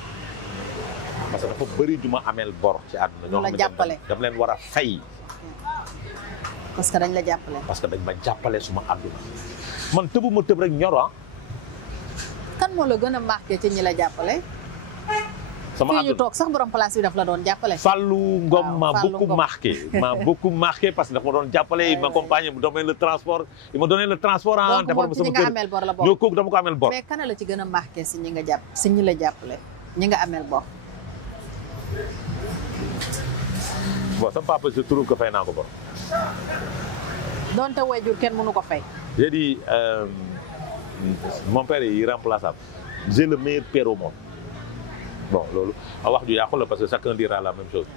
parce que dafa bëri du ma ameel bor ci àdduna. ñoo xam ne dama leen war a fay. parce que dañ la jàppale. parce que dañ ma jàppale suma àdduna. man tëbuma tëb rek ñor ah. kan moo la gën a marqué ci ñi la jàppale. sama fii ñu toog sax borom place bi daf la doon jàppale. Fallou Ngom m'a beaucoup marqué parce que dafa ma doon jàppale il m'accompagne mu donné le transport il m'a donné le transport en defar ma sama kër. donc moom ci ñi nga ameel bor la bokk. ñoo kooku dama ko ameel bor. mais kan la ci gën a marqué si ñi nga jàpp si ñi la jàppale ñi nga ameel bor. bon sama papa je trouve que fay naa ko bor. donte waajur kenn mënu ko fay. j'ai dit mon père est irremplaçable. j'ai le meilleur père au monde. bon loolu a wax ju yàqu la parce que chacun dira la même chose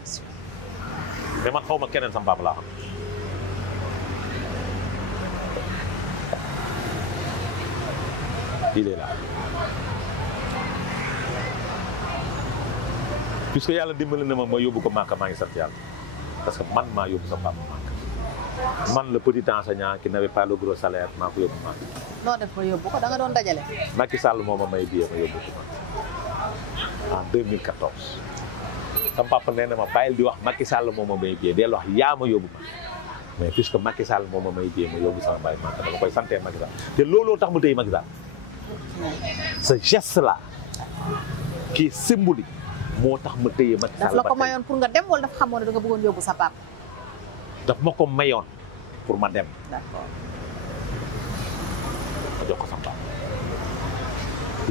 mais man xaw ma keneen sama papa laa xam. il est là. puisque yàlla dimbali na ma yóbbu ko Màkka maa ngi sant yàlla parce que man maa yóbbu sa papa Màkka man le petit enseignant qui n'avait pas le gros salaire maa ko yóbbu Màkka. noo def ba yóbbu ko da nga doon dajale. Macky Sall moo ma may billet ma yóbbu ko en 2014 sama papa nee na ma bàyyil di wax Macky Sall moo ma may billet del wax yaa ma yóbbu ma mais puisque Macky Sall moo ma may billet ma yóbbu sama baay Màkka dama koy santee Macky Sall te looloo tax mu tey Macky Sall ce geste là qui est symbolique moo tax ma tëye Macky Sall daf la ko mayoon pour nga dem wala dafa xamoon ne da nga bëggoon yóbbu sa papa. daf ma ko mayoon pour ma dem d'accord. ma jox ko sama papa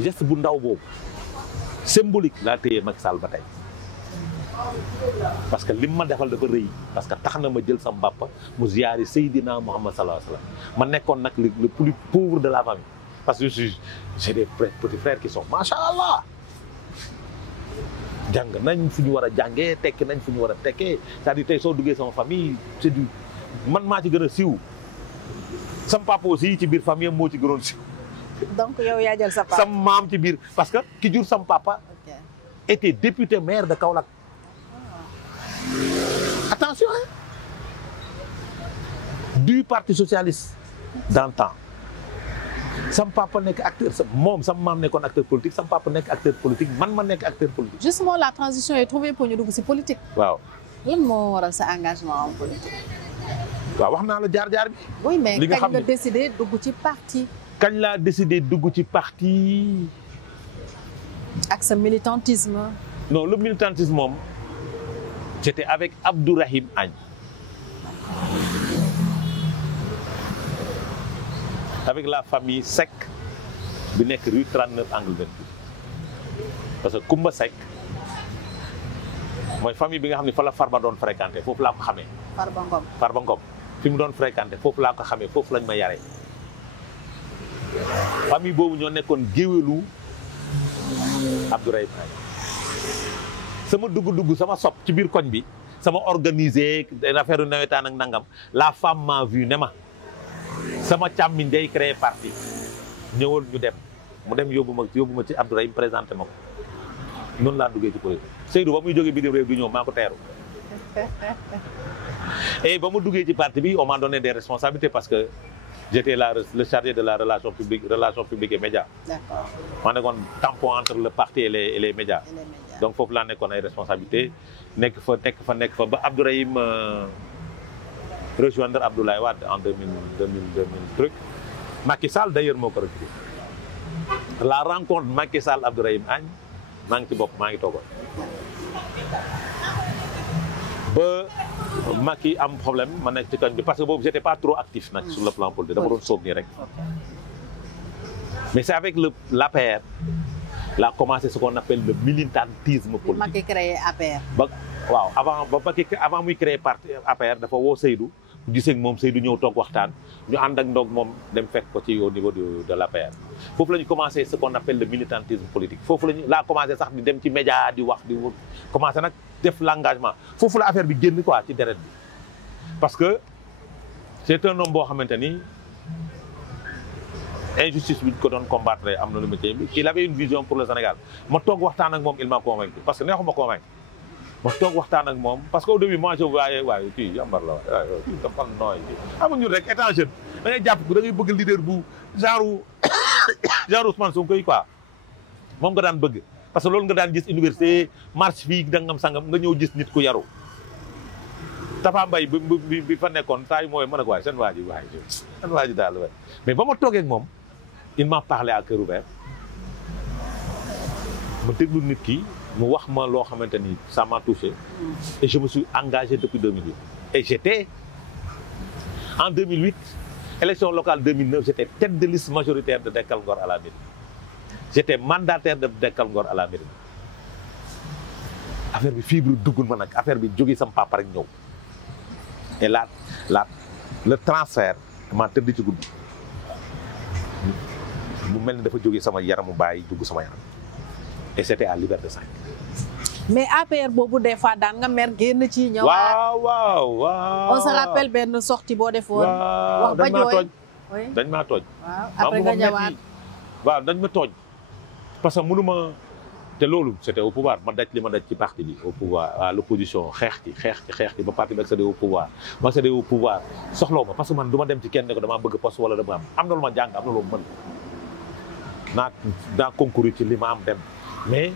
geste bu ndaw boobu symbolique laa tëye Macky Sall ba tey parce que lim ma defal dafa rëy parce que tax na ma jël sama papa mu ziyaari Seydina Muhammad sallallahu alayhi wa sallam ma nekkoon nag le plus pauvre de la famille parce que j'ai des petits frères qui sont macha allah jàng nañ fu ñu war a jàngee tekki nañ fu ñu war a tekkee c'est-à-dire tey soo duggee sama famille c'est du man maa ci gën a siiw sama papa aussi ci biir famille moo ci gënoon siiw. donc yow yaa jël sa papa. sama maam ci biir parce que ki jur sama papa. était député maire de Kaolack. Attention hein. Du parti socialiste d'antan. Sam papa nekk acteur moom sama maam nekkoon acteur politique sam papa nekk acteur politique man ma nekk acteur politique. Justement la transition est trouvée pour ñu dugg ci politique. waaw. lan moo waral sa engagement en politique. waaw wax naa la jaar-jaar bi. oui mais li nga kañ nga décidé dugg ci parti. kañ laa décidé dugg ci parti. ak sa militantisme. non le militantisme moom j'étais avec Abdourahim Agne. avec la famille Seck bi nekk rue 39 angle 28 parce que Kumba Seck mooy famille bi nga xam ne fa la Farba doon fréquenté foofu laa ko xamee. Farba Ngom. Farba Ngom fi mu doon fréquenté foofu laa ko xamee foofu lañ ma yaree famille boobu ñoo nekkoon géwélu Abdourahim Agne sama dugg-dugg sama sopp ci biir koñ bi sama organisé affaire yu nawetaan ak nangam la femme m'a vu ne ma sama càmmiñ day créé parti ñëwal ñu dem mu dem yóbbu ma ci Abdourahim présenté ma ko noonu laa duggee ci politique Seydou ba muy jógee bitim réew du ñëw maa ko teeru et ba mu duggee ci parti bi on m'a donné des responsabilités parce que j'étais le chargé de la relation publique et médias. D'accord. maa nekkoon tampon entre le parti et les médias. Donc foofu laa nekkoon ay responsabilités nekk fa ba Abdourahim rejoindre Abdoulaye Wade en 2000 truc. Macky Sall d'ailleurs moo ko recruté. La rencontre Macky Sall Abdourahim Agne maa ngi ci bopp maa ngi toogoon. ba Macky am problème ma nekk ci koñ bi parce que boobu j'étais pas trop actif nag sur le plan politique dama doon sóob nii rek. Mais c'est avec l'APR la commencé ce qu'on appelle le militantisme politique. Macky créé APR. ba waaw avant muy créer parti APR dafa woo Seydou gisee ak moom Seydou ñëw toog waxtaan ñu ànd ak ndoog moom dem fekk ko ci au niveau de l'APR. foofu la ñu commencé ce qu'on appelle le militantisme politique foofu laa commencé sax di dem ci média di wax di commencé nag def l'engagement foofu la affaire bi génn quoi ci deret bi parce que c'est un homme boo xamante ni injustice bi ñu ko doon combattre am na lu ma ci il avait une vision pour le Sénégal ma toog waxtaan ak moom il m'a convaincu parce que neexuma convaincre ma toog waxtaan ak moom parce que au début moi je voyais waaye kii yambar la waaye kii dafa nooy xam nga ñun rek étant jeune da ngay jàpp da ngay bëgg leader bu genre Ousmane Sonko yi quoi moom nga daan bëgg parce que loolu nga daan gis université marche fii dangam sangam nga ñëw gis nit ku yaru Tafa Mbaye bi fa nekkoon saa yu mooy mën a ko waaye seen waa ji daal waaye mais ba ma toogee ak moom il m'a parlé à cœur ouvert ma déglu nit ki mu wax ma loo xamante ni ça m'a touché et je me suis engagé depuis 2008 et j'étais en 2008 élection locale 2009 j'étais tête de liste majoritaire de Dekkal Ngor à la mairie j'étais mandataire de Dekkal Ngor à la mairie affaire bi fibre duggul ma nag affaire bi jógee sama papa rek ñëw et le transfert ma tëdd ci guddi mu mel ni dafa jógee sama yaramu baay dugg sama yaram et c'était à Liberté 5. mais APR boobu des fois daan nga mer génn ci ñëw. waaw. on se rappelle benn sortie boo defoon. wax ba jooy dañ maa tooñ. waaw après nga ñëwaat. waaw dañ ma tooñ parce que mënuma te loolu c'était au pouvoir ma daj li ma daj ci parti bi au pouvoir à l'opposition xeex ci ba parti bi accédé au pouvoir ma accédé au pouvoir soxlaw ma parce que man du ma dem ci kenn ne ko damaa bëgg poste wala dama am na lu ma jàng am na lu ma mën naa concourir ci li ma am dem mais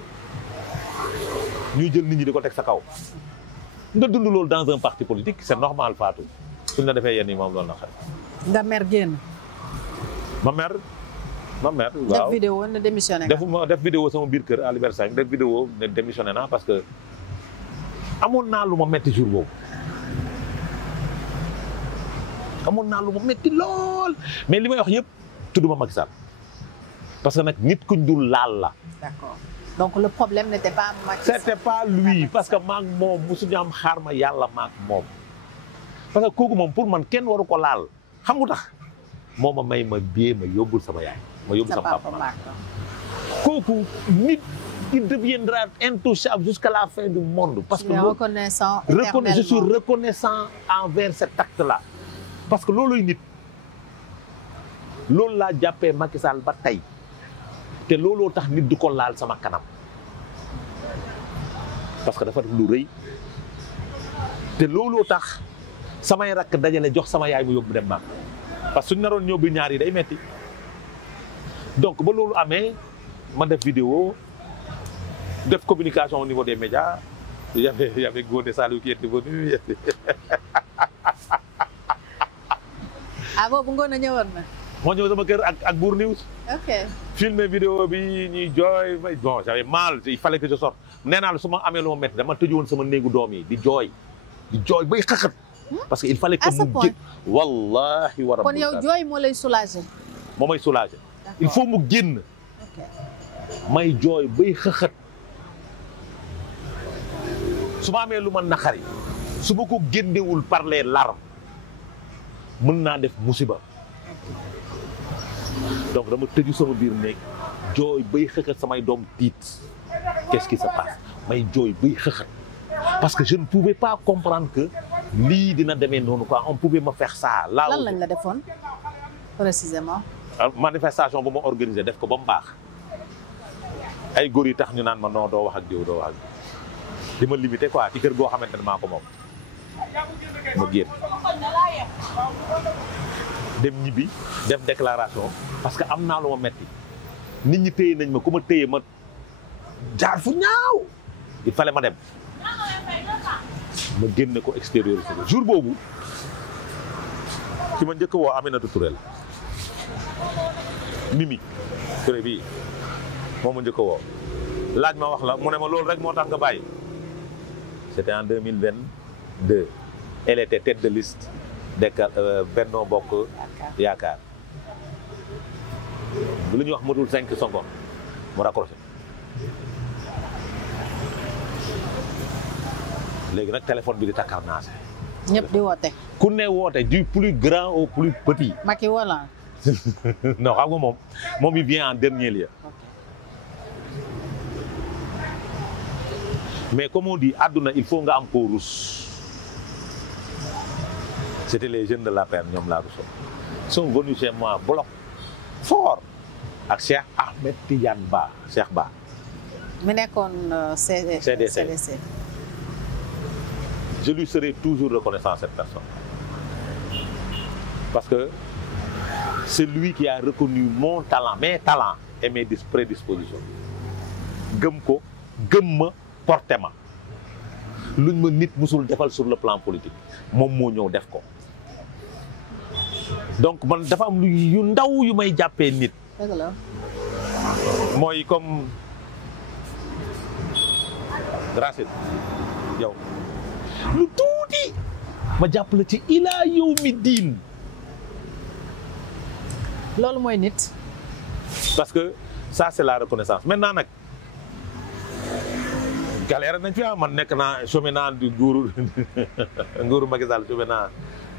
ñuy jël nit ñi di ko teg sa kaw nga dund loolu dans un parti politique c'est normal Fatou suñ la defee yenn yi moom loolu na xel nga mer génn. ma mer waaw def vidéo ne démissionné nga. def vidéo sama biir kër à Liberté 5 def vidéo ne démissionné naa parce que amoon naa lu ma metti jour boobu amoon naa lu ma metti lool mais li may wax yëpp tudduma Macky Sall parce que nag nit kuñ dul laal la. D'accord. Donc le problème n'était pas Macky Sall. C'était pas lui parce que maak moom musuñu am xaar ma yàlla maak moom parce que kooku moom pour man kenn waru ko laal xam nga tax moo ma may ma biyee ma yóbbul sama yaay ma yóbbul sama papa kooku nit il deviendra intouchable jusqu'à la fin du monde parce que reconnaissant éternellement. je suis reconnaissant envers cet acte là parce que looluy nit loolu laa jàppee Macky Sall ba tey te looloo tax nit du ko laal sama kanam parce que dafa def lu rëy te looloo tax samay rakk dajale jox sama yaay mu yóbbu dem maak parce que suñ naroon ñëw bi ñaar yi day metti donc ba loolu amee ma def vidéo def communication au niveau des médias y avait Ngoné Saliou qui était venu boobu Ngoné ñëwoon na. moo ñëw sama kër ak Bour News. Ok. filmer vidéo bi ñuy jooy bon j'avais mal il fallait que je sorte nee naa la su ma amee lu ma métti dama tëju woon sama néegu doom yi di jooy bay xëxët parce que il fallait que mu génn wallahi wa rabbi kon yow jooy moo lay soulager. moo may soulager il faut mu génn. Ok. may jooy bay xëxët su ma amee lu ma naqari su ma ko génnewul par les larmes mën naa def musiba donc dama tëju sama biir néeg jooy bay xëxët samay doom tiit qu'est-ce qui se passe may jooy bay xëxët parce que je ne pouvais pas comprendre que lii dina demee noonu quoi on pouvait me faire ça. là lan lañ la defoon précisément. manifestation bu ma organisé def ko ba mu baax ay góor yi tax ñu naan ma non doo wax ak diw doo wax ak di ma limité quoi ci kër goo xamante ne maa ko moom ma génn dem ñibbi def déclaration parce que am naa lu ma metti nit ñi téye nañ ma ku ma téye ma jaar fu ñaaw il fallait ma dem ma génne ko extérieur jour boobu ci ma njëkk woo Aminata Touré la Mimi Touré bii moom ma njëkk woo laaj ma wax la mu ne ma loolu rek moo tax nga bàyyi c'était en 2022 elle était tête de liste de Benno Bokk Yaakaar bu lu ñuy wax matul 5 secondes mu raccroché léegi nag téléphone bi di takkar naase ñëpp di woote. ku ne woote du plus grand au plus petit. Macky wala. non xam nga moom il vient en dernier lieu. mais comme on dit àdduna il faut nga am koo rus c'était les jeunes de l'APR ñoom laa rusoon sont venus chez moi bloc fort ak Cheikh Ahmed Tidiane Ba Cheikh Ba. mi nekkoon CDC. je lui serai toujours reconnaissant cette personne parce que c'est lui qui a reconnu mon talent mes talents et mes prédispositions gëm ko gëm ma porté ma luñ ma nit musul defal sur le plan politique moom moo ñëw def ko donc man dafa am yu ndaw yu may jàppee nit. dëgg la. mooy comme Racine yow lu tuuti ma jàpp la ci ilaa yawmi diin. loolu mooy nit. parce que ça c'est la reconnaissance maintenant nag. galère nañ fi man nekk naa chômé naa du nguuru Macky Sall chômé naa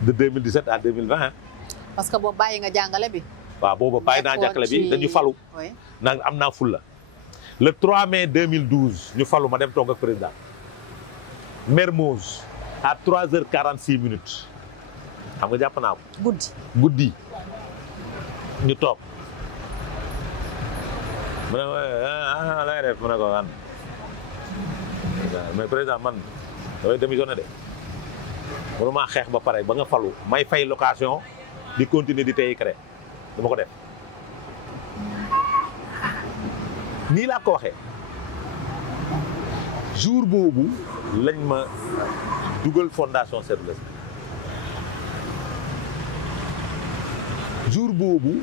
de 2017 à 2020. parce que boobu bàyyi nga jàngale bi. waaw boobu bàyyi naa jàngale bi dañu falu. nag am naa fulla le 3 mai 2012 ñu falu ma dem toog ak président Mermoz à 3h46 minutes xam nga jàpp naa ko. guddi ñu toog mu ne la ngay def mu ne ko an mais président man damay démissionné de mënu maa xeex ba pare ba nga falu may fay location di continuer di tey créé dama ko def nii laa ko waxee jour boobu lañ ma dugal fondation Service jour boobu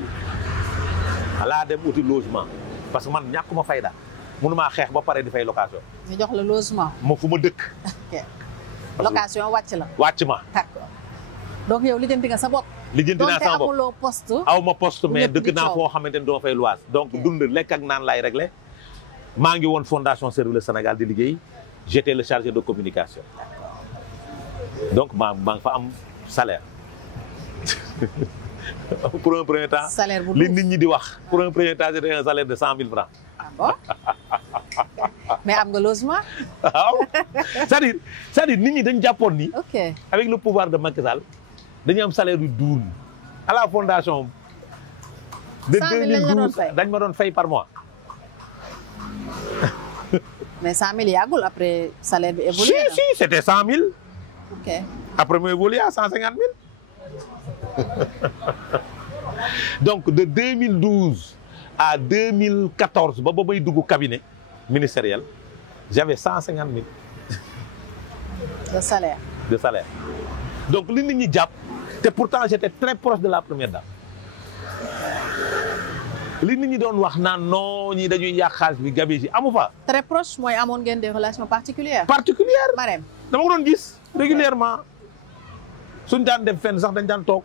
laa dem uti logement parce que man ñàkkuma fayda mënumaa xeex ba pare di fay location. ñu jox la logement. ma fu ma dëkk. ok location wàcc la. wàcc ma. d'accord donc yow lijjanti nga sa bopp. lijjanti naa sama bopp donc amuloo poste. aw ma poste mais dëkk naa foo xamante ni doo fay luwaas. donc dund lekk ak naan laay réglé. maa ngi woon fondation Service Sénégal di liggéey j'étais le chargé de communication. donc maa ngi fa am salaire. pour un premier temps salaire bu li nit ñi di wax pour un premier temps c'était un salaire de 100 000 francs. ah bon mais am nga logement. waaw c'est-à-dire nit ñi dañ jàppoon ni. ok avec le pouvoir de Macky Sall dañu am salaire yu duun à la fondation. de 2012 dañ ma doon fay par mois. mais 100 000 yàggul après salaire bi évolué na. si c'était 100 000. ok après mu évolué à 150 000. donc de 2012 à 2014 ba may dugg cabinet ministériel j'avais 150 000. de salaire. de salaire donc li nit ñi jàpp te pourtant j'étais très proche de la première dame. li nit ñi doon wax naan non ñi dañuy yàq xaalis bi gabe ji amu fa. très proche mooy amoon ngeen des relations particulières. particulières Marème. dama ko doon gis régulièrement suñ daan dem fenn sax dañ daan toog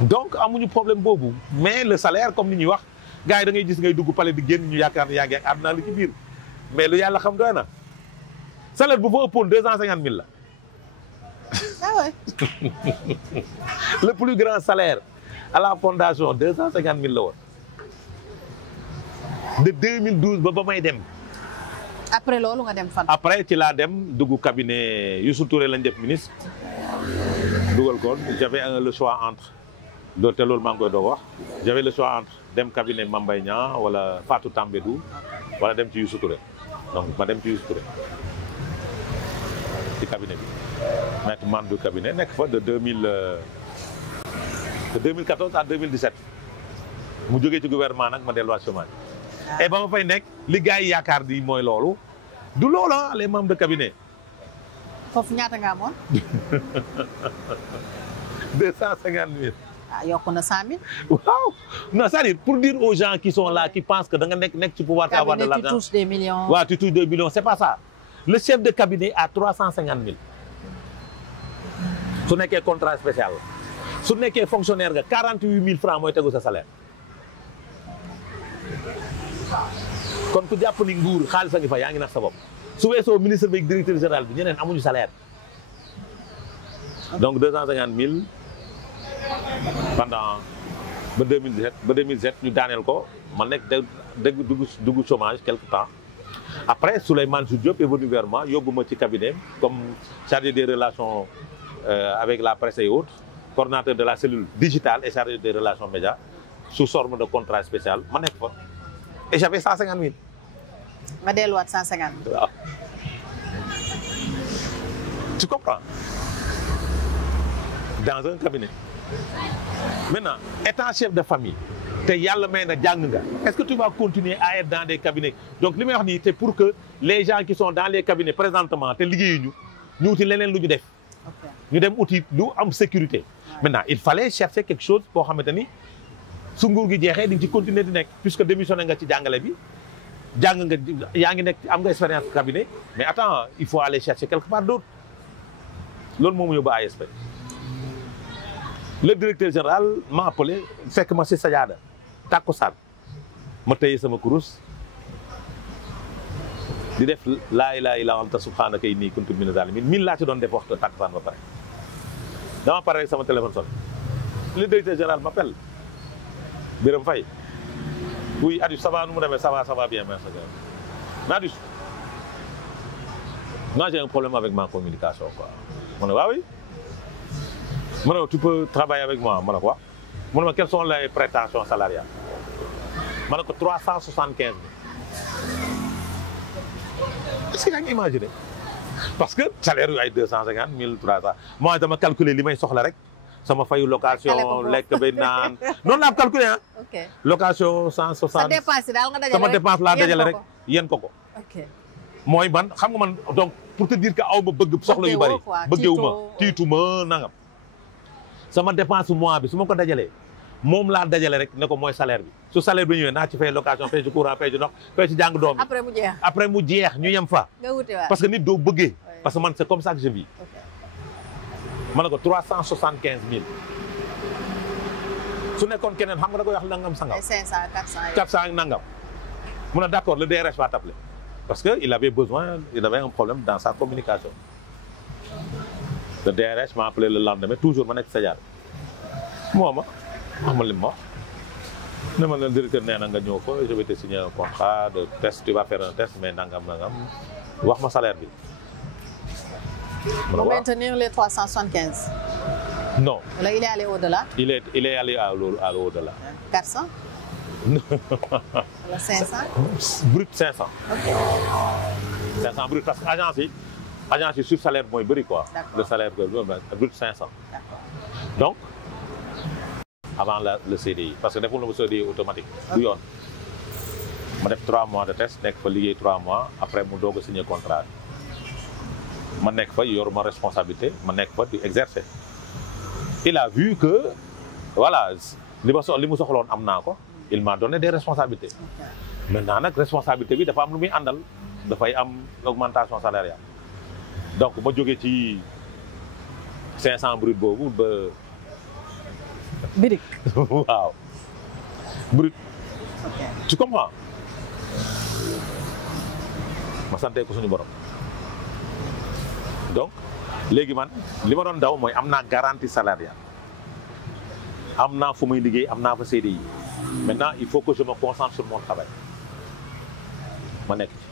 donc amuñu problème boobu mais le salaire comme ni ñuy wax gars yi da ngay gis ngay dugg palais di génn ñu yaakaar ne yaa ngi ak àdduna li ci biir mais lu yàlla xam doy na salaire bu fa ëppoon 250 000 la. ah ouais. le plus grand salaire à la fondation 250 000 la woon de 2012 ba may dem. après loolu nga dem fan. après ci laa dem dugg cabinet Youssou Touré lañ def ministre dugal ko j'avais le choix entre loolu te loolu maa ngi koy doog wax j'avais le choix entre dem cabinet Mame Mbaye Niang wala Fatou Tambédou wala dem ci Youssou Touré donc ma dem ci Youssou Touré ci cabinet bi maître man du cabinet nekk fa de 2014 à 2017 mu jógee ci gouvernement nag ma delluwaat chômage. et ba ma fay nekk li gars yi yaakaar di mooy loolu du loolu ah les membres de cabinet. foofu ñaata nga amoon. 250 000. ah yokku na 100 000. waaw non c'est-à-dire pour dire aux gens qui sont là qui pensent que da nga nekk ci pouvoir avoir de l'argent. tu touches des millions. waaw tu touches des millions c'est pas ça. le chef de cabinet a 350 000. su nekkee contrat spécial su nekkee fonctionnaire nga 48 000 francs mooy tegu sa salaire. kon ku jàpp ni nguur xaalis a ngi fa yaa ngi nax sa bopp su weesoo ministre bi directeur général bi ñeneen amuñu salaire. donc 250 000 pendant ba 2017 ñu daaneel ko ma nekk dugg chômage quelque temps après Souleymane Jules Diop est venu vers moi yóbbu ma ci cabinet comme chargé des relations avec la presse et autres coordonnateur de la cellule digitale et chargé des relations médias sous forme de contrat spécial ma nekk fa. et j'avais 150 000. nga delluwaat 150 000. waaw. tu comprends. dans un cabinet. maintenant étant chef de famille. te yàlla may na jàng nga. est-ce que tu vas continuer à être dans des cabinets donc li may wax nii c'est pour que les gens qui sont dans les cabinets présentement te liggéeyuñu ñu uti leneen lu ñu def. ñu dem uti lu am sécurité. maintenant il fallait chercher quelque chose boo xamante ni. su nguur gi jeexee di nga ci continuer di nekk puisque démissionné nga ci jàngale bi jàng nga yaa ngi nekk am nga expérience cabinet mais attends il faut aller chercher quelque part d'autre loolu moo mu yóbbu ASP. le directeur général m'a appelé fekk ma si Sajaada takkusaan ma tëye sama kurus di def laa ilaaha illa anta subhaanaka innii kuntu mina zaalimiin min laa ci doon def waxtu takkusaan ba pare dama pare rek sama téléphone sonné le directeur général m'appelle Birame Faye oui Adus ça va nu mu demee ça va bien merci. mais Adus moi j'ai un problème avec ma communication quoi. ma ne waaw oui. ma ne tu peux travailler avec moi ma ne quoi. ma ne ma quelles sont les prétentions salariales. ma ne ko 375 000 est-ce que yaa ngi imaginer parce que salaire yu ay 250 000 300 moi dama calculer li may soxla rek sama fayu location lekk ba naan noonu laa calculer ah. ok location 160. sa dépense daal nga dajale sama dépense laa dajale rek yéen ko. ok mooy man xam nga man donc pour te dire que aw ma bëgg soxla yu bari bëggewu ma tiitu ma nangam sama dépense mois bi su ma ko dajalee moom laa dajale rek ne ko mooy salaire bi su salaire bi ñëwee naa ci fay location fay ci courant fay ci ndox fay ci jàng doom yi après mu jeex ñu yem fa nga wuti waat parce que nit doo bëggee parce que man c'est comme ça que je vis ma ne ko 375 000 su nekkoon keneen xam nga da koy wax nangam sangam 500 400 400 nangam mu ne d'accord le DRH va t'appeler parce que il avait un problème dans sa communication le DRH m'a appelé le lendemain toujours ma nekk Sadiar moo ma wax ma li ma wax ne ma le directeur nee na nga ñëw fa je vais te signer un contrat de test tu vas faire un test mais nangam wax ma salaire bi. pour maintenir les 375. non. Là, il est allé au-delà. Il est allé à au-delà. 400. Wala 500. Brut 500. ok 500 brut parce que agence yi sur salaire mooy bëri quoi. Le salaire brut 500. D'accord. Donc avant le CDI parce que deful na CDI automatique. du yoon ma def 3 mois de test nekk fa liggéey 3 mois après mu doog a signer contrat ma nekk fa yor ma responsabilité ma nekk fa di exercer. Il a vu que voilà li mu soxloon am naa ko il m'a donné des responsabilités. Maintenant nag responsabilité bi dafa am lu muy àndal dafay am augmentation salariale donc ma jógee ci 500 brut boobu ba. birik. waaw brut. ok tu comprends ma sante ko suñu borom donc léegi man li ma doon daw mooy am naa garantie salariale am naa fu muy liggéey am naa fa CDI maintenant il faut que je me concentre sur mon travail ma nekk ci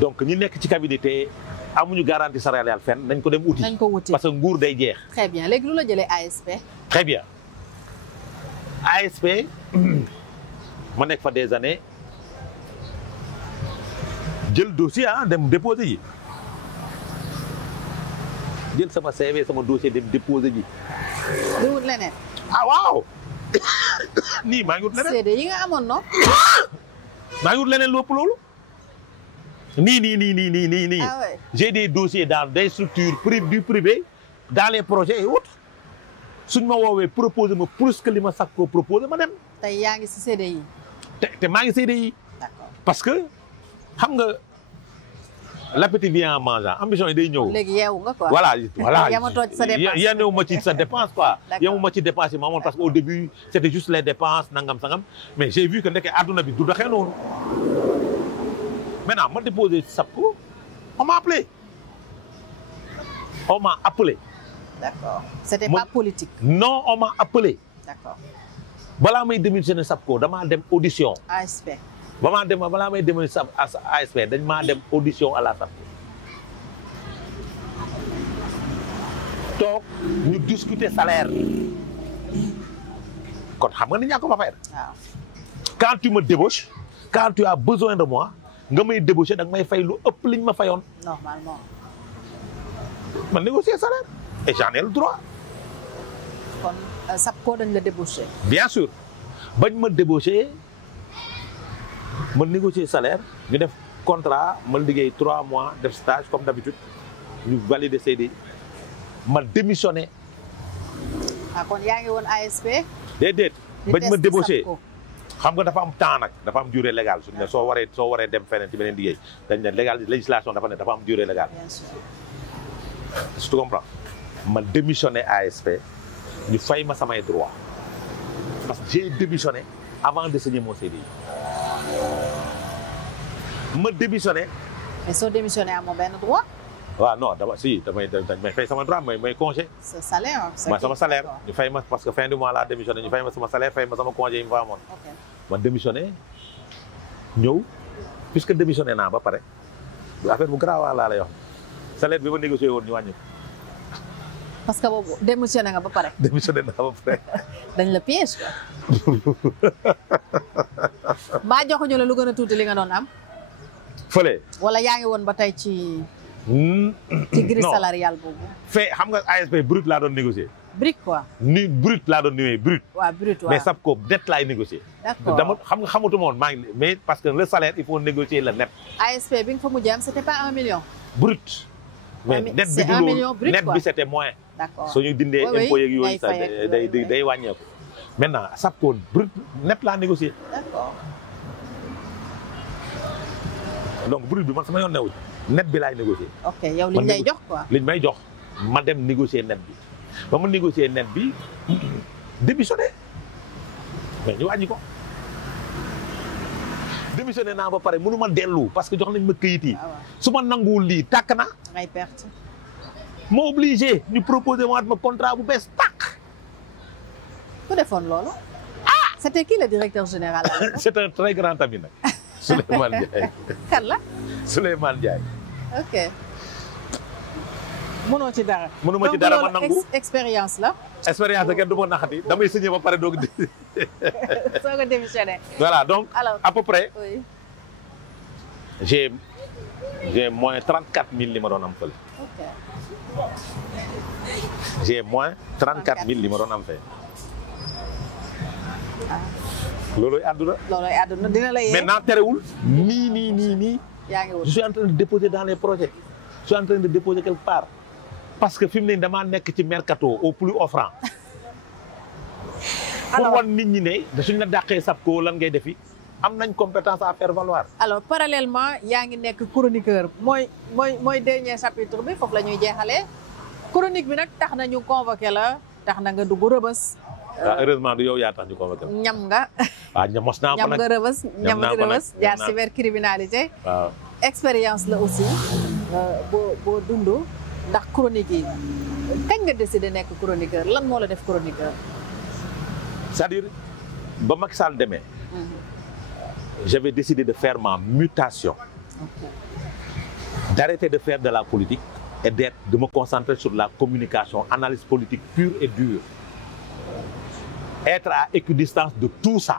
donc ñi nekk ci cabinet te amuñu garantie salariale fenn nañ ko dem uti. nañ ko wuti parce que nguur day jeex. très bien léegi lu la jëlee ASP. très bien ASP ma nekk fa des années jël dossier dem déposer ji jël sama CV sama dossier dem déposer ji. di wut leneen. ah waaw nii maa ngi wut leneen. CD yi nga amoon non. maa ngi wut leneen lépp loolu. nii. ah ouais. J'ai des dossiers dans des structures du privé dans les projets et autres suñ ma woowee proposer ma plus que li ma sax ko proposer ma dem. tey yaa ngi si CD yi. te maa ngi CDI. d'accord parce que xam nga l'appétit vient en mangeant ambition yi day ñëw. léegi yeewu nga quoi. voilà yamatoo ci sa dépense. yenewu ma ci sa dépense quoi. D'accord. yemu ma ci dépense yi ma amoon parce que au début c'était juste les dépenses nangam sangam mais j'ai vu que ndeke àdduna bi du doxee noonu. Maintenant ma déposé SAPCO on m'a appelé. D'accord. C'était pas politique. Non, on m'a appelé. D'accord. balaa may démissionner SAPCO damaa dem audition. ASP. balaa may démissionner ASP dañ maa dem audition à la SAPCO. toog ñu discuter salaire. kon xam nga ni ñaa ko fa fayal. waaw. quand tu me débauches quand tu as besoin de moi nga may débaucher da nga may fay lu ëpp liñ ma fayoon. normalement. man négocier salaire et j'en ai le droit. kon SAPCO dañ la débauché. bien sûr bañ ma débauché ma négocier salaire ñu def contrat ma liggéey 3 mois def stage comme d'habitude ñu valider CDI ma démissionné. ah kon yaa ngi woon ASP. déedéet bañ ma débauché SAPCO. xam nga dafa am temps nag dafa am durée légale suñu ne soo waree dem feneen ci beneen liggéey dañ ne légal législation dafa ne dafa am durée légale. bien sûr. si tu comprends ma démissionné ASP ñu fay ma samay droit parce que j'ai démissionné avant de signer mon CDI ma démissionné. mais soo démissionné amoo benn droit. waaw non dañ may fay sama droit may congé. sa salaire. ma sama salaire ñu fay ma parce que fin du mois laa démissionné ñu fay ma sama salaire fay ma sama congé yi ma fa amoon. ok ma démissionné ñëw puisque démissionné naa ba pare affaire bu grave laa lay wax salaire bi ma négocié woon ñu wàññi ko parce que boobu démissionné nga ba pare. démissionné naa ba pare. dañ la piège quoi. mbaa joxuñu la lu gën a tuuti li nga doon am. fële. wala yaa ngi woon ba tey ci. ci grille salariale boobu. fee xam nga ASP brut laa doon négocier. brut quoi. ni brut laa doon négocier brut. waaw brut waaw mais SAPCO net laay négocier. d'accord dama xam nga xamutuma woon maa ngi mais parce que le salaire il faut négocier le net. ASP bi nga fa mujjee am c'était pas 1 million. brut. mais net bi c'est 1 million brut net quoi. bi c'était moins. d'accord soo ñu dindee impôts yeeg yooyu sax day wàññeeku. maintenant SAPCO brut net laa négocier. d'accord. donc brut bi man sama yoon newu net bi laay négocier. ok yow liñ lay jox quoi. liñ may jox ma dem négocier net bi ba ma négocier net bi démissionné mais ñu wàññi ko démissionné naa ba pare mënu ma dellu parce que jox nañ ma këyit yi. su ma nanguwul lii tàkk na. ngay perte. ma obligé ñu proposé waat ma contrat bu bees tàkk. ku defoon loolu. ah c'était qui le directeur général. c'est un très grand ami nag. Souleymane Ndiaye. kan la. Souleymane Ndiaye. ok. mënoo ci dara. mënuma ci dara ma nangu expérience la. expérience la kenn du ma naxati damay signé ba pare doog di. soo ko démissionné. voilà donc alors à peu près. oui. j'ai moins 34 000 li ma doon am fële. ok. j'ai moins 34 000 li ma doon am fee. loolooy àdduna. loolooy àdduna dina la yee. maintenant terewul nii. yaa ngi wut je suis en train de déposer dans les projets. je suis en train de déposer quelque part. parce que fi mu ne damaa nekk ci mercato au plus offrant. alors pour wan nit ñi ne suñ la dàqee SAPCO lan ngay defi am nañ compétence à faire valoir. alors parallèlement yaa ngi nekk chroniqueur mooy dernier chapitre bi foofu la ñuy jeexalee. chronique bi nag tax na ñu convoqué la tax na nga dugg rëbës. heureusement du yow yaa tax ñu convoqué la. ñam nga. waaw ñam mos naa ko nag ñam nga rëbës ñam nga rëbës jaar cybercriminalité. waaw expérience la aussi boo dund ndax chronique yi kañ nga décidé nekk chroniqueur lan moo la def chroniqueur. c'est-à-dire ba Macky Sall demee. j'avais décidé de faire ma mutation. d'arrêter de faire de la politique et de me concentrer sur la communication, analyse politique pure et dure. Être à équidistance de tout ça.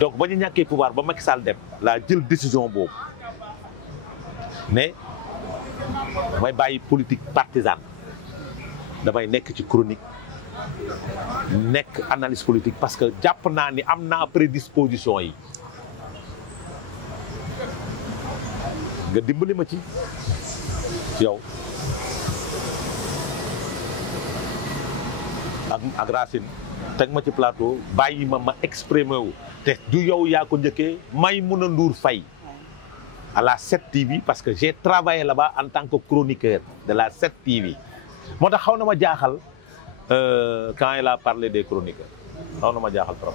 Donc ba ñu ñàkkee pouvoir ba Macky Sall dem laa jël décision boobu mais damay bàyyi politique partisane damay nekk ci chronique nekk analyse politique parce que jàpp naa ni am naa prédisposition yi nga dimbali ma ci yow ak Racine teg ma ci plateau bàyyi ma exprimer wu te du yow yaa ko njëkkee Maïmouna Ndour Faye à la 7TV parce que j'ai travaillé là-bas en tant que chroniqueur de la 7TV moo tax xaw na ma jaaxal quand il a parlé des chroniqueurs xaw na ma jaaxal trop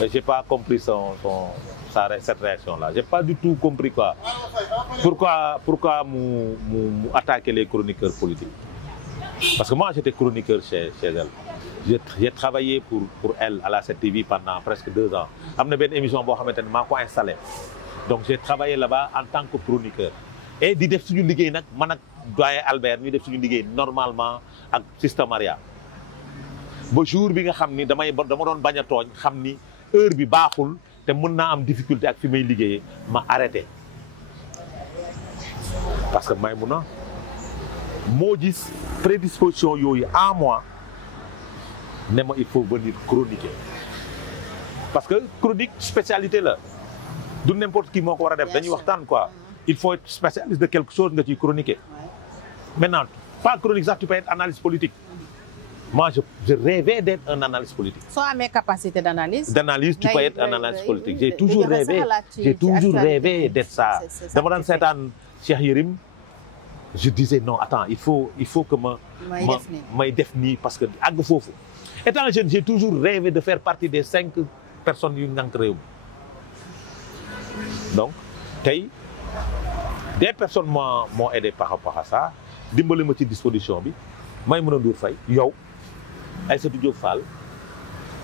mais j'ai pas compris cette réaction-là j'ai pas du tout compris quoi pourquoi mu attaquer les chroniqueurs politiques parce que moi j'étais chroniqueur chez elle j'ai travaillé pour elle à la 7TV pendant presque 2 ans am na benn émission boo xamante ne maa ko installé donc j'ai travaillé là-bas en tant que chroniqueur et di def suñu liggéey nag man ak doyen Albert ñu def suñu liggéey normalement ak Sista Maria ba jour bi nga xam ni dama doon bañ a tooñ xam ni heure bi baaxul te mën naa am difficulté ak fi may liggéeyee ma arrêté parce que Maïmouna moo gis prédisposition yooyu en moi ne ma il faut venir chroniquer parce que chronique spécialité la du n'importe qui moo ko war a def dañuy waxtaan quoi il faut être spécialiste de quelque chose nga ciy chroniquer maintenant pas chronique sax tu peux être analyste politique moi je rêvais d'être un analyste politique. soo amee capacité d'analyse tu peux être un analyste politique j'ai toujours rêvé d'être ça dama daan seetaan Cheikh Yérim je disais non attends il faut que may def nii parce que àgg foofu étant jeune j'ai toujours rêvé de faire partie des 5 personnes yu ngànk réew mi donc tey des personnes m'ont aidé par rapport à ça dimbali ma ci disposition bi Maïmouna Ndour Faye yow Aïssatou Diop Fall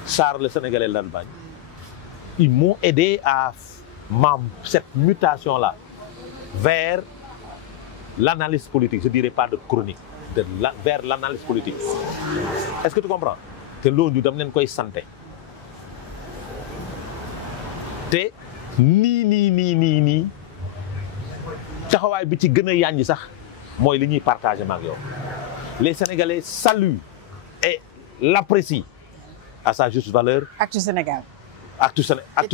Sarr le Sénégalais l'Allemagne ils m'ont aidé à cette mutation là vers l'analyse politique, je dirais pas de chronique, vers l'analyse politique. Est-ce que tu comprends? te loolu ñu dam leen koy santé te nii taxawaay bi ci gën a yànji sax mooy li ñuy partagé maak yow. Les Sénégalais saluent et l'apprécient à sa juste valeur. Actu Sénégal. Actu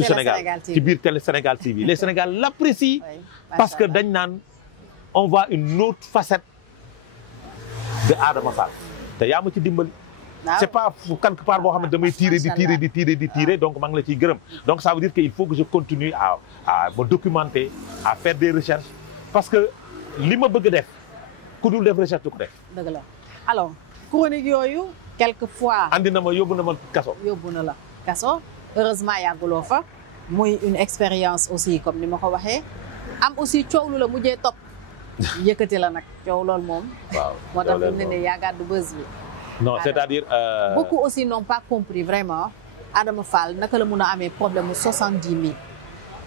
Sénégal ci biir Télé Sénégal TV. Les Sénégalais l'apprécient parce que dañ naan on voit une autre facette de Adama Fall te yaa ma ci dimbali. C'est pas quelque part boo xam ne damay tirer donc maa ngi la ciy gërëm. Donc ça veut dire que il faut que je continue à me documenter, à faire des recherches parce que li ma bëgg def ku dul def recherche du ko def. dëgg la alors chronique yooyu quelquefois. andi na ma yóbbu na ma kaso. yóbbu na la kaso heureusement yàgguloo fa muy une expérience aussi comme ni ma ko waxee am aussi coow lu la mujjee topp yëkkati la nag coow loolu moom. waaw moo tax mu ne ne yaa gàddu bës bi. non c'est-à-dire. Beaucoup aussi n'ont pas compris vraiment Adama Fall naka la mun a amee problème mu 70 000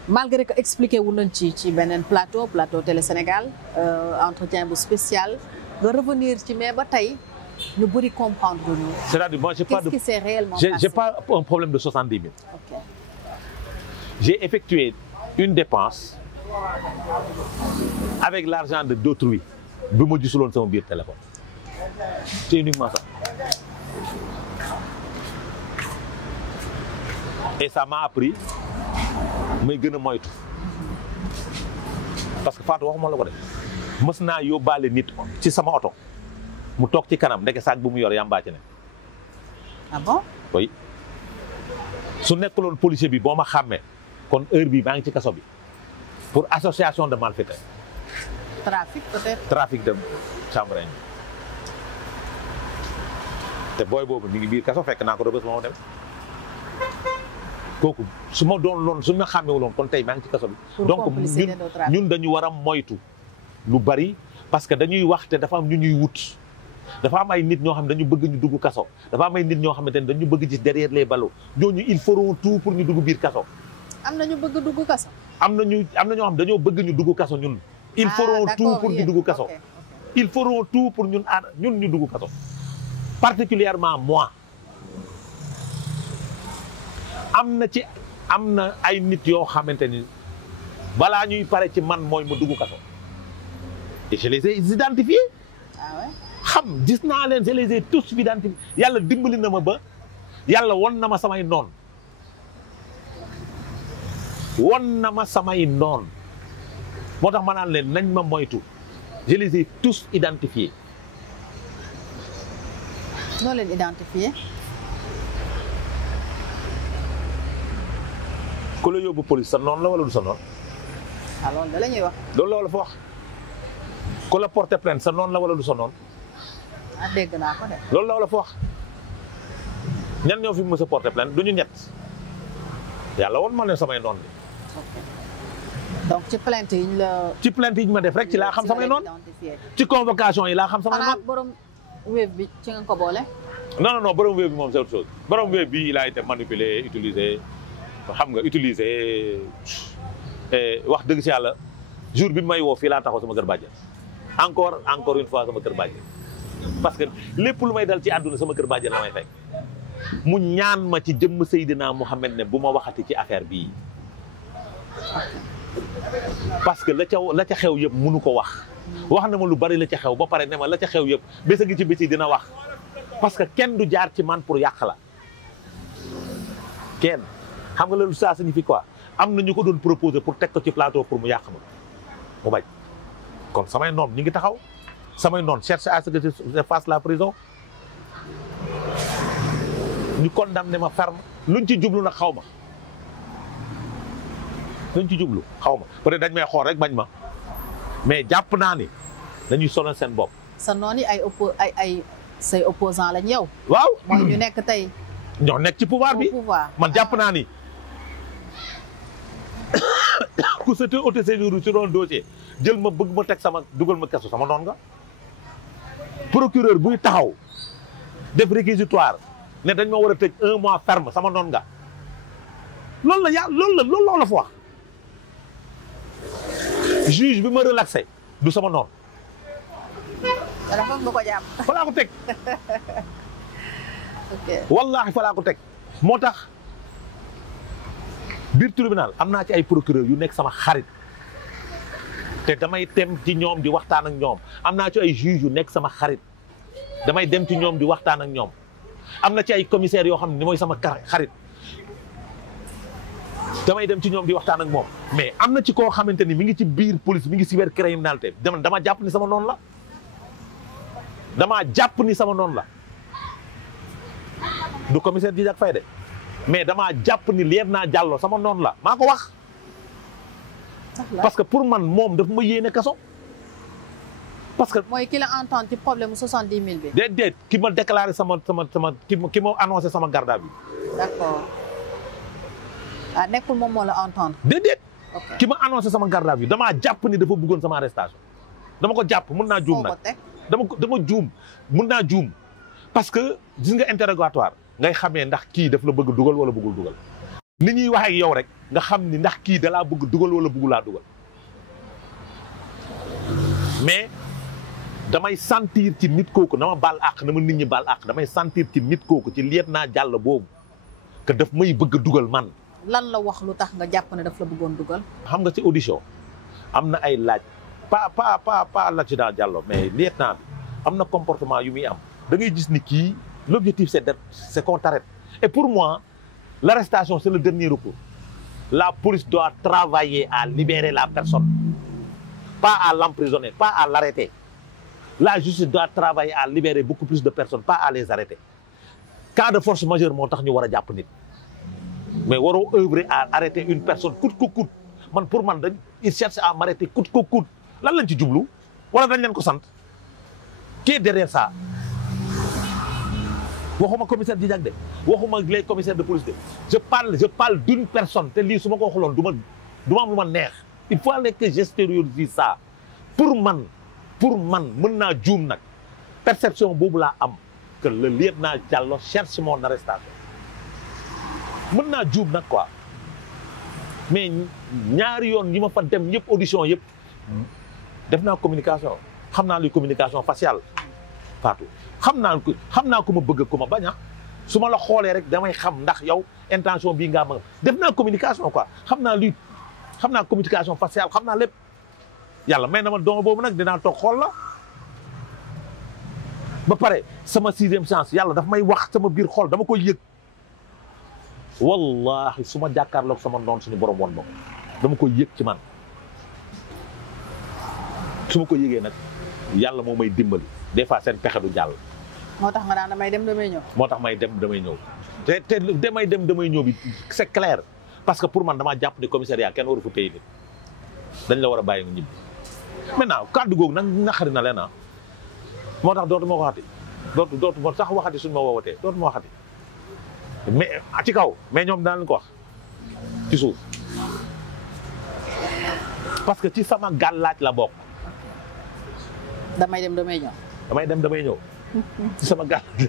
malgré que expliqué wu nañ ci beneen plateau Télé Sénégal entretien bu spécial nga revenir ci mais ba tey ñu bëri comprendre ñu. C'est-à-dire moi qu'est-ce qui s'est réellement passé? J'ai pas un problème de 70 000. Ok. J'ai effectué une dépense avec l'argent de d'autrui bi ma gisuloon sama biir téléphone. C'est uniquement ça. Et ça m'a appris may gën a moytu parce que Fatou waxuma la ko def mës naa yóbbaale nit ci sama oto mu toog ci kanam ndeke saak bu mu yor yàmbaa ci ne. Ah bon? Oui. Su nekkuloon policier bi boo ma xàmmee kon heure bi maa ngi ci kaso bi pour association de malfaiteurs. Trafic peut-être. Trafic de chanvre. te booy boobu mi ngi biir kaso fekk naa ko rëbës moo dem kooku su ma doon loon su ma xàmmewuloon kon tey maa ngi ci kaso bi. donc ñun dañu war a moytu lu bari parce que dañuy wax te dafa am ñu ñuy wut. dafa am ay nit ñoo xam ne dañu bëgg ñu dugg kaso dafa am ay nit ñoo xamante ne dañu bëgg gis derrière les ballots ñooñu ils feront tout pour ñu dugg biir kaso. am na ñu bëgg dugg kaso. am na ñoo xam dañoo bëgg ñu dugg kaso ñun. ils feront tout pour ñu dugg kaso. ils feront tout pour ñun ñu dugg kaso. particulièrement moi am na ay nit yoo xamante ni balaa ñuy pare ci man mooy ma dugg kaso et je les ai identifiés. Ah ouais? xam gis naa leen je les ai tous identifiés yàlla dimbali na ma ba yàlla won na ma samay noon moo tax ma naan leen nañ ma moytu je les ai tous identifiés. noo leen identifié. ku la yóbbu police sa noonu la wala du sa noonu. ah loolu da la ñuy wax. loolu la fa wax. ku la porté plainte sa noonu la wala du sa noonu. ah dégg naa ko de. loolu la fa wax. ñan ñoo fi mës a porté plainte du ñu ñett yàlla woon ma ne samay noon bi. donc ci plainte yi ñu la. ci plainte yi ñu ma def rek ci laa xam samay noon. ci convocation yi laa xam samay noon. borom web bi ci nga ko boole. non borom web bi moom c'est autre chose borom web bi il a été manipulé utilisé xam nga utilisé wax dëgg si yàlla jour bi may woo fii laa taxaw sama kër bàjjen encore une fois sama kër bàjjen parce que lépp lu may dal ci àdduna sama kër bàjjen la may fekk mu ñaan ma ci jëmm Seydina Mouhamed ne bu ma waxati ci affaire bii parce que la ca xew yëpp mënu ko wax na ma lu bari la ca xew ba pare ne ma la ca xew yëpp bés a ngi ci bés yi dina wax parce que kenn du jaar ci man pour yàq la kenn xam nga loolu ça signifie quoi am na ñu ko doon proposer pour teg ko ci plateau pour mu yàq ma mu bañ kon samay noon ñu ngi taxaw samay noon cherche à ce que je fasse la prison ñu condamné ma ferme luñ ci jublu nag xaw ma peut-être dañ may xool rek bañ ma mais jàpp naa ni dañuy sonal seen bopp. sa noon yi ay say opposant lañ yow. waaw mooy ñu nekk tey. ñoo nekk ci pouvoir bi man jàpp naa ni ku sa autosaisir ci doon dossier jël ma bëgg ma teg dugal ma kaso sama noon nga. procureur buy taxaw def réquisitoire ne dañ ma war a tëj 1 mois ferme sama noon nga loolu la fa wax. juge bi ma relaxé du sama noon dara foog nga ko jàpp. fa laa ko teg. ok wallaahi fa laa ko teg moo tax biir tribunal am naa ci ay procureur yu nekk sama xarit te damay dem ci ñoom di waxtaan ak ñoom am naa ci ay juge yu nekk sama xarit damay dem ci ñoom di waxtaan ak ñoom am na ci ay commissaires yoo xam ne mooy sama xarit damay dem ci ñoom di waxtaan ak moom mais am na ci koo xamante ni mi ngi ci biir police mi ngi cybercriminalité dama jàpp ni sama noonu la dama jàpp ni sama noonu la du commissaire Djidiack Faye de mais damaa jàpp ni Lieutenant Diallo sama noonu la maa ko wax parce que pour man moom daf ma yéene kaso parce que mooy ki la entendre ci problème 70 000 bi. déedéet ki ma déclaré ki ma annoncé sama garde à vue. d'accord ah nekkul moom moo la entendre. déedéet. ok ki ma annoncé sama garde à vue damaa jàpp ni dafa bëggoon sama arrestation dama ko jàpp mun naa juum nag dama juum mun naa juum parce que gis nga interrogatoire ngay xamee ndax kii daf la bëgg dugal wala bëggul dugal ni ñuy wax ak yow rek nga xam ni ndax kii dalaa bëgg dugal wala bëggul laa dugal mais damay sentir ci nit kooku na ma baal àq na ma nit ñi baal àq damay sentir ci nit kooku ci Lieutenant Diallo boobu que daf may bëgg dugal man. lan la wax lu tax nga jàpp ne daf la bëggoon dugal. xam nga ci audition am na ay laaj pas l'adjudant Diallo mais lieutenant bi am na comportement yu muy am da ngay gis ni kii l'objectif c'est qu'on t'arrête et pour moi l'arrestation c'est le dernier recours la police doit travailler à libérer la personne pas à l'emprisonner pas à l'arrêter la justice doit travailler à libérer beaucoup plus de personnes pas à les arrêter cas de force majeure moo tax ñu war a jàpp nit mais waroo œuvrer à arrêter une personne coûte que coûte man pour man dañ il cherche à m'arrêter coûte que coûte lan lañ ci jublu wala dañ leen ko sant qui est derrière ça waxuma commissaire Djidiack de waxuma les commissaires de police de je parle d'une personne te lii su ma ko waxuloon du ma am lu ma neex il faut que j'extériorise ça pour man mën naa juum nag perception boobu laa am que le lieutenant Diallo cherche mon arrestation mën naa juum nag quoi mais ñaari yoon yi ma fa dem ñëpp audition yëpp def naa communication xam naa luy communication faciale Fatou xam naa ku ma bëgg ku ma bañ a su ma la xoolee rek damay xam ndax yow intention bii ngaa ma def naa communication quoi xam naa communication faciale xam naa lépp yàlla may na ma doom boobu nag dinaa toog xool la ba pare sama 6e chance yàlla daf may wax sama biir xool dama koy yëg wallahi su ma jàkkaarloog sama noon suñu borom woon ma ko dama koy yëg ci man su ma ko yëgee nag yàlla moo may dimbali des fois seen pexe du jàll. moo tax nga daan damay dem damay ñëw. moo tax may dem damay ñëw te damay dem damay ñëw bi c'est clair parce que pour man damaa jàpp ni commissariat kenn waru fa téye nit dañ la war a bàyyi nga ñibbi maintenant kàddu googu nag naqari na leen moo tax dootuma waxati dootu moo sax waxati suñu ma woowatee dootuma waxati mais ci kaw mais ñoom daan leen ko wax ci suuf parce que ci sama gàllaaj la bokk. damay dem damay ñëw. damay dem damay ñëw ci sama gàllaaj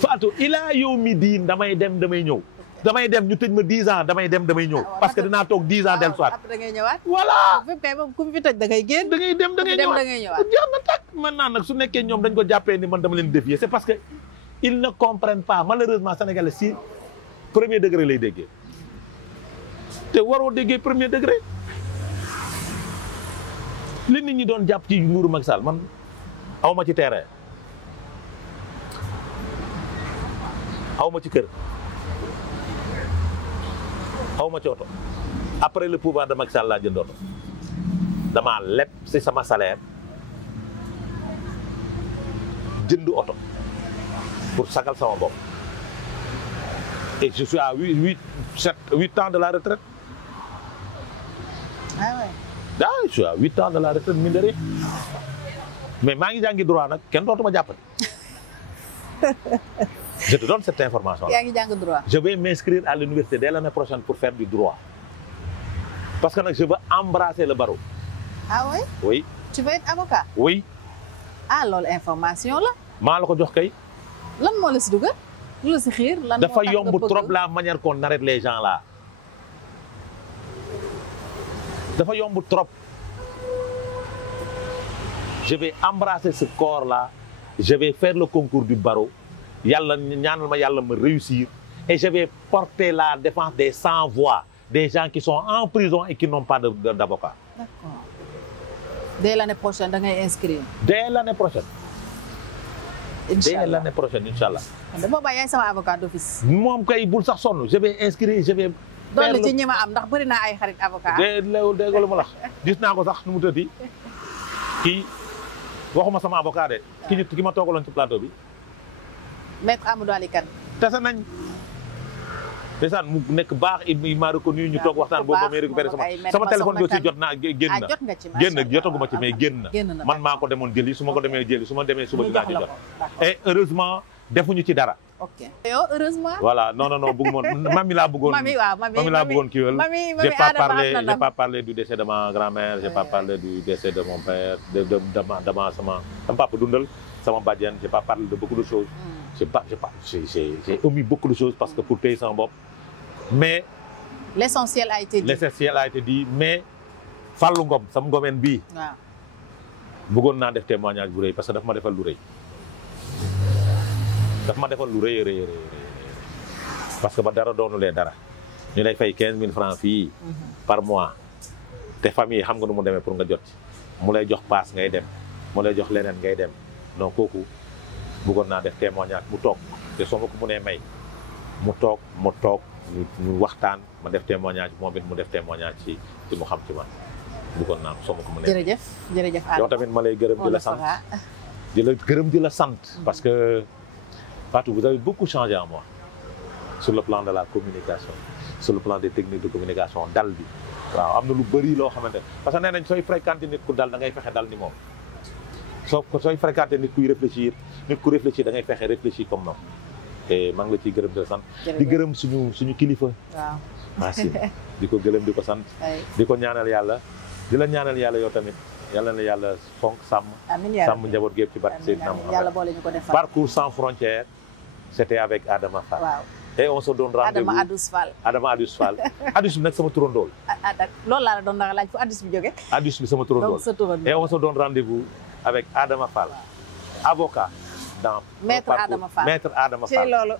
Fatou ilaa yow mi diin damay dem damay ñëw damay dem ñu tëj ma 10 ans damay dem damay ñëw parce que dinaa toog 10 ans del soit après da ngay ñëwaat. voilà fépp kay moom ku mu fi tëj da ngay génn. da ngay dem da ngay ñëwaat jeex na tàkk maintenant nag su nekkee ñoom dañ ko jàppee ni man dama leen défier c'est parce que ils ne comprennent pas malheureusement sénégalais si premier degré lay déggee te waroo déggee premier degré li nit ñi doon jàpp ci nguuru Macky Sall man awma ci terrain awma ci kër awma ci oto après le pouvoir de Macky Sall laa jënd oto damaa leb ci sama salaire jënd oto pour sagal sama bopp et je suis à 8 ans de la retraite. ah ouais. ah je suis à 8 ans de la retraite mine de rien mais maa ngi jàngi droit nag kenn dootuma jàppale. Je te donne cette information là. yaa ngi jàng droit. Je vais m'inscrire à l'université dès l'année prochaine pour faire du droit parce que nag je veux embrasser le barreau. ah oui. oui. tu veux être avocat. oui. ah loolu information la. maa la ko jox kay. lan moo la si dugal. lu la si xiir lan moo tax dafa nga yomb bëgg trop la manière qu'on arrête les gens là. dafa yomb trop je vais embrasser ce corps-là, je vais faire le concours du barreau, yàlla ñaanal ma yàlla ma réussir, et je vais porter la défense des sans-voix, des gens qui sont en prison et qui n'ont pas d'avocat. D'accord. Dès l'année prochaine da ngay inscrire. Dès l'année prochaine. Inch'Allah. Dès l'année prochaine, Inch'Allah. Dama bàyyi sama avocat d'office. moom kay bul sax sonn je vais inscrire, je vais. doon la ci ñi ma am ndax bëri naa ay xarit avocat. dégg lu ma la gis naa ko sax nu mu tëddi kii waxuma sama avocat de. ki ma toogaloon ci plateau bi. Maître Amadou Ali Kane. tase nañ. ndeysaan mu nekk baax il m'a reconnu ñu toog waxtaan boobu may récupéré sama téléphone bi aussi jot naa génn na. jot nga ci génn jotaguma ci mais génn na. man maa ko demoon jëli su ma ko demee jëli su ma demee suba dinaa ci jot. et heureusement defuñu ci dara. ok yow heureusement. voilà non bëgguma mami laa bëggoon. mami waaw mami laa bëggoon kiiwal. mami j'ai pas parlé du décès de ma grand-mère. j'ai pas parlé du décès de mon père de sama papa dundal sama bàjjen. j'ai pas parlé de beaucoup de choses. j'ai omis beaucoup de choses parce que pour payer sama bopp. mais l'essentiel a été dit. Mais Fallou Ngom sama ngomeen bii. waaw bëggoon naa def témoignage bu rëy parce que daf ma defal lu rëy. daf ma defal lu rëy parce que ba dara doonulee dara ñu lay fay 15 000 francs fii par mois te famille xam nga nu mu demee pour nga jot ci mu lay jox paas ngay dem mu lay jox leneen ngay dem donc kooku bëggoon naa def témoignage mu toog te soo ma ko mënee may mu toog ñu waxtaan ma def témoignage moom it mu def témoignage ci mu xam ci man bëggoon naa ko soo ma ko mënee. jërëjëf yow tamit ma lay gërëm di la sant parce que Fatou, vous avez beaucoup changé en moi sur le plan de la communication sur le plan des techniques de communication dal bi waaw am na lu bëri loo xamante parce que nee nañ sooy fréquenté nit ku dal da ngay fexe dal ni moom sooy fréquenté nit kuy réfléchir nit ku réfléchir da ngay fexe réfléchir comme noonu te maa ngi la ciy gërëm di la sant di gërëm suñu kilifa waaw merci di ko gërëm di ko sant di ko ñaanal yàlla di la ñaanal yàlla yow tamit yàlla na yàlla fonk sàmm njaboot gépp ci barke Seydina Mohamed parcours sans frontières c'était avec Adama Fall. waaw et on se donne rendez-vous Adama Adus Fall. Adus bi nag sama turandool. loolu laa la doon laaj fu Adus bi jóge. Adus bi sama turandool et on se donne rendez-vous avec Adama Fall. avocat dans. maître Adama Fall maître Adama Fall. ci loolu.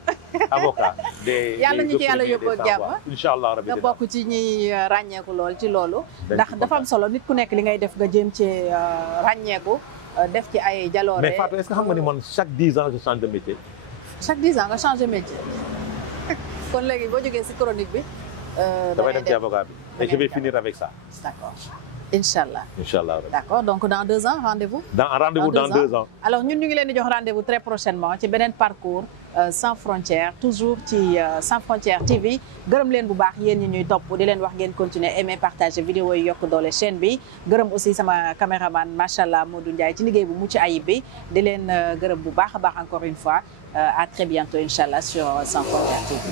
avocat des yàlla ñu ci yàlla yóbboo ak jàmm. incha allah rabi nga bokk ci ñuy ràññeeku lool ci loolu. ndax dafa am solo nit ku nekk li ngay def nga jéem ci ràññeeku def ci ay jaloore. mais Fatou est-ce que xam nga ni man chaque 10 ans je change de métier. chaque 10 ans nga changé métier kon léegi boo jógee ci chronique bi. damay dem ci avocat bi et je vais finir avec ça. d'accord Inch'Allah. Inch'Allah. D'accord, donc dans 2 ans rendez-vous. Rendez-vous dans 2 ans. Alors ñun ñu ngi leen di jox rendez-vous très prochainement ci beneen parcours sans frontières toujours ci sans frontières TV gërëm leen bu baax yéen ñi ñuy topp di leen wax ngeen continuer aimer partager vidéo yi yokk doole chaîne bi gërëm aussi sama caméraman machallah Modou Ndiaye ci liggéey bu mucc ayib bi di leen gërëm bu baax a baax encore une fois à très bientôt Inch'Allah sur sans frontières TV.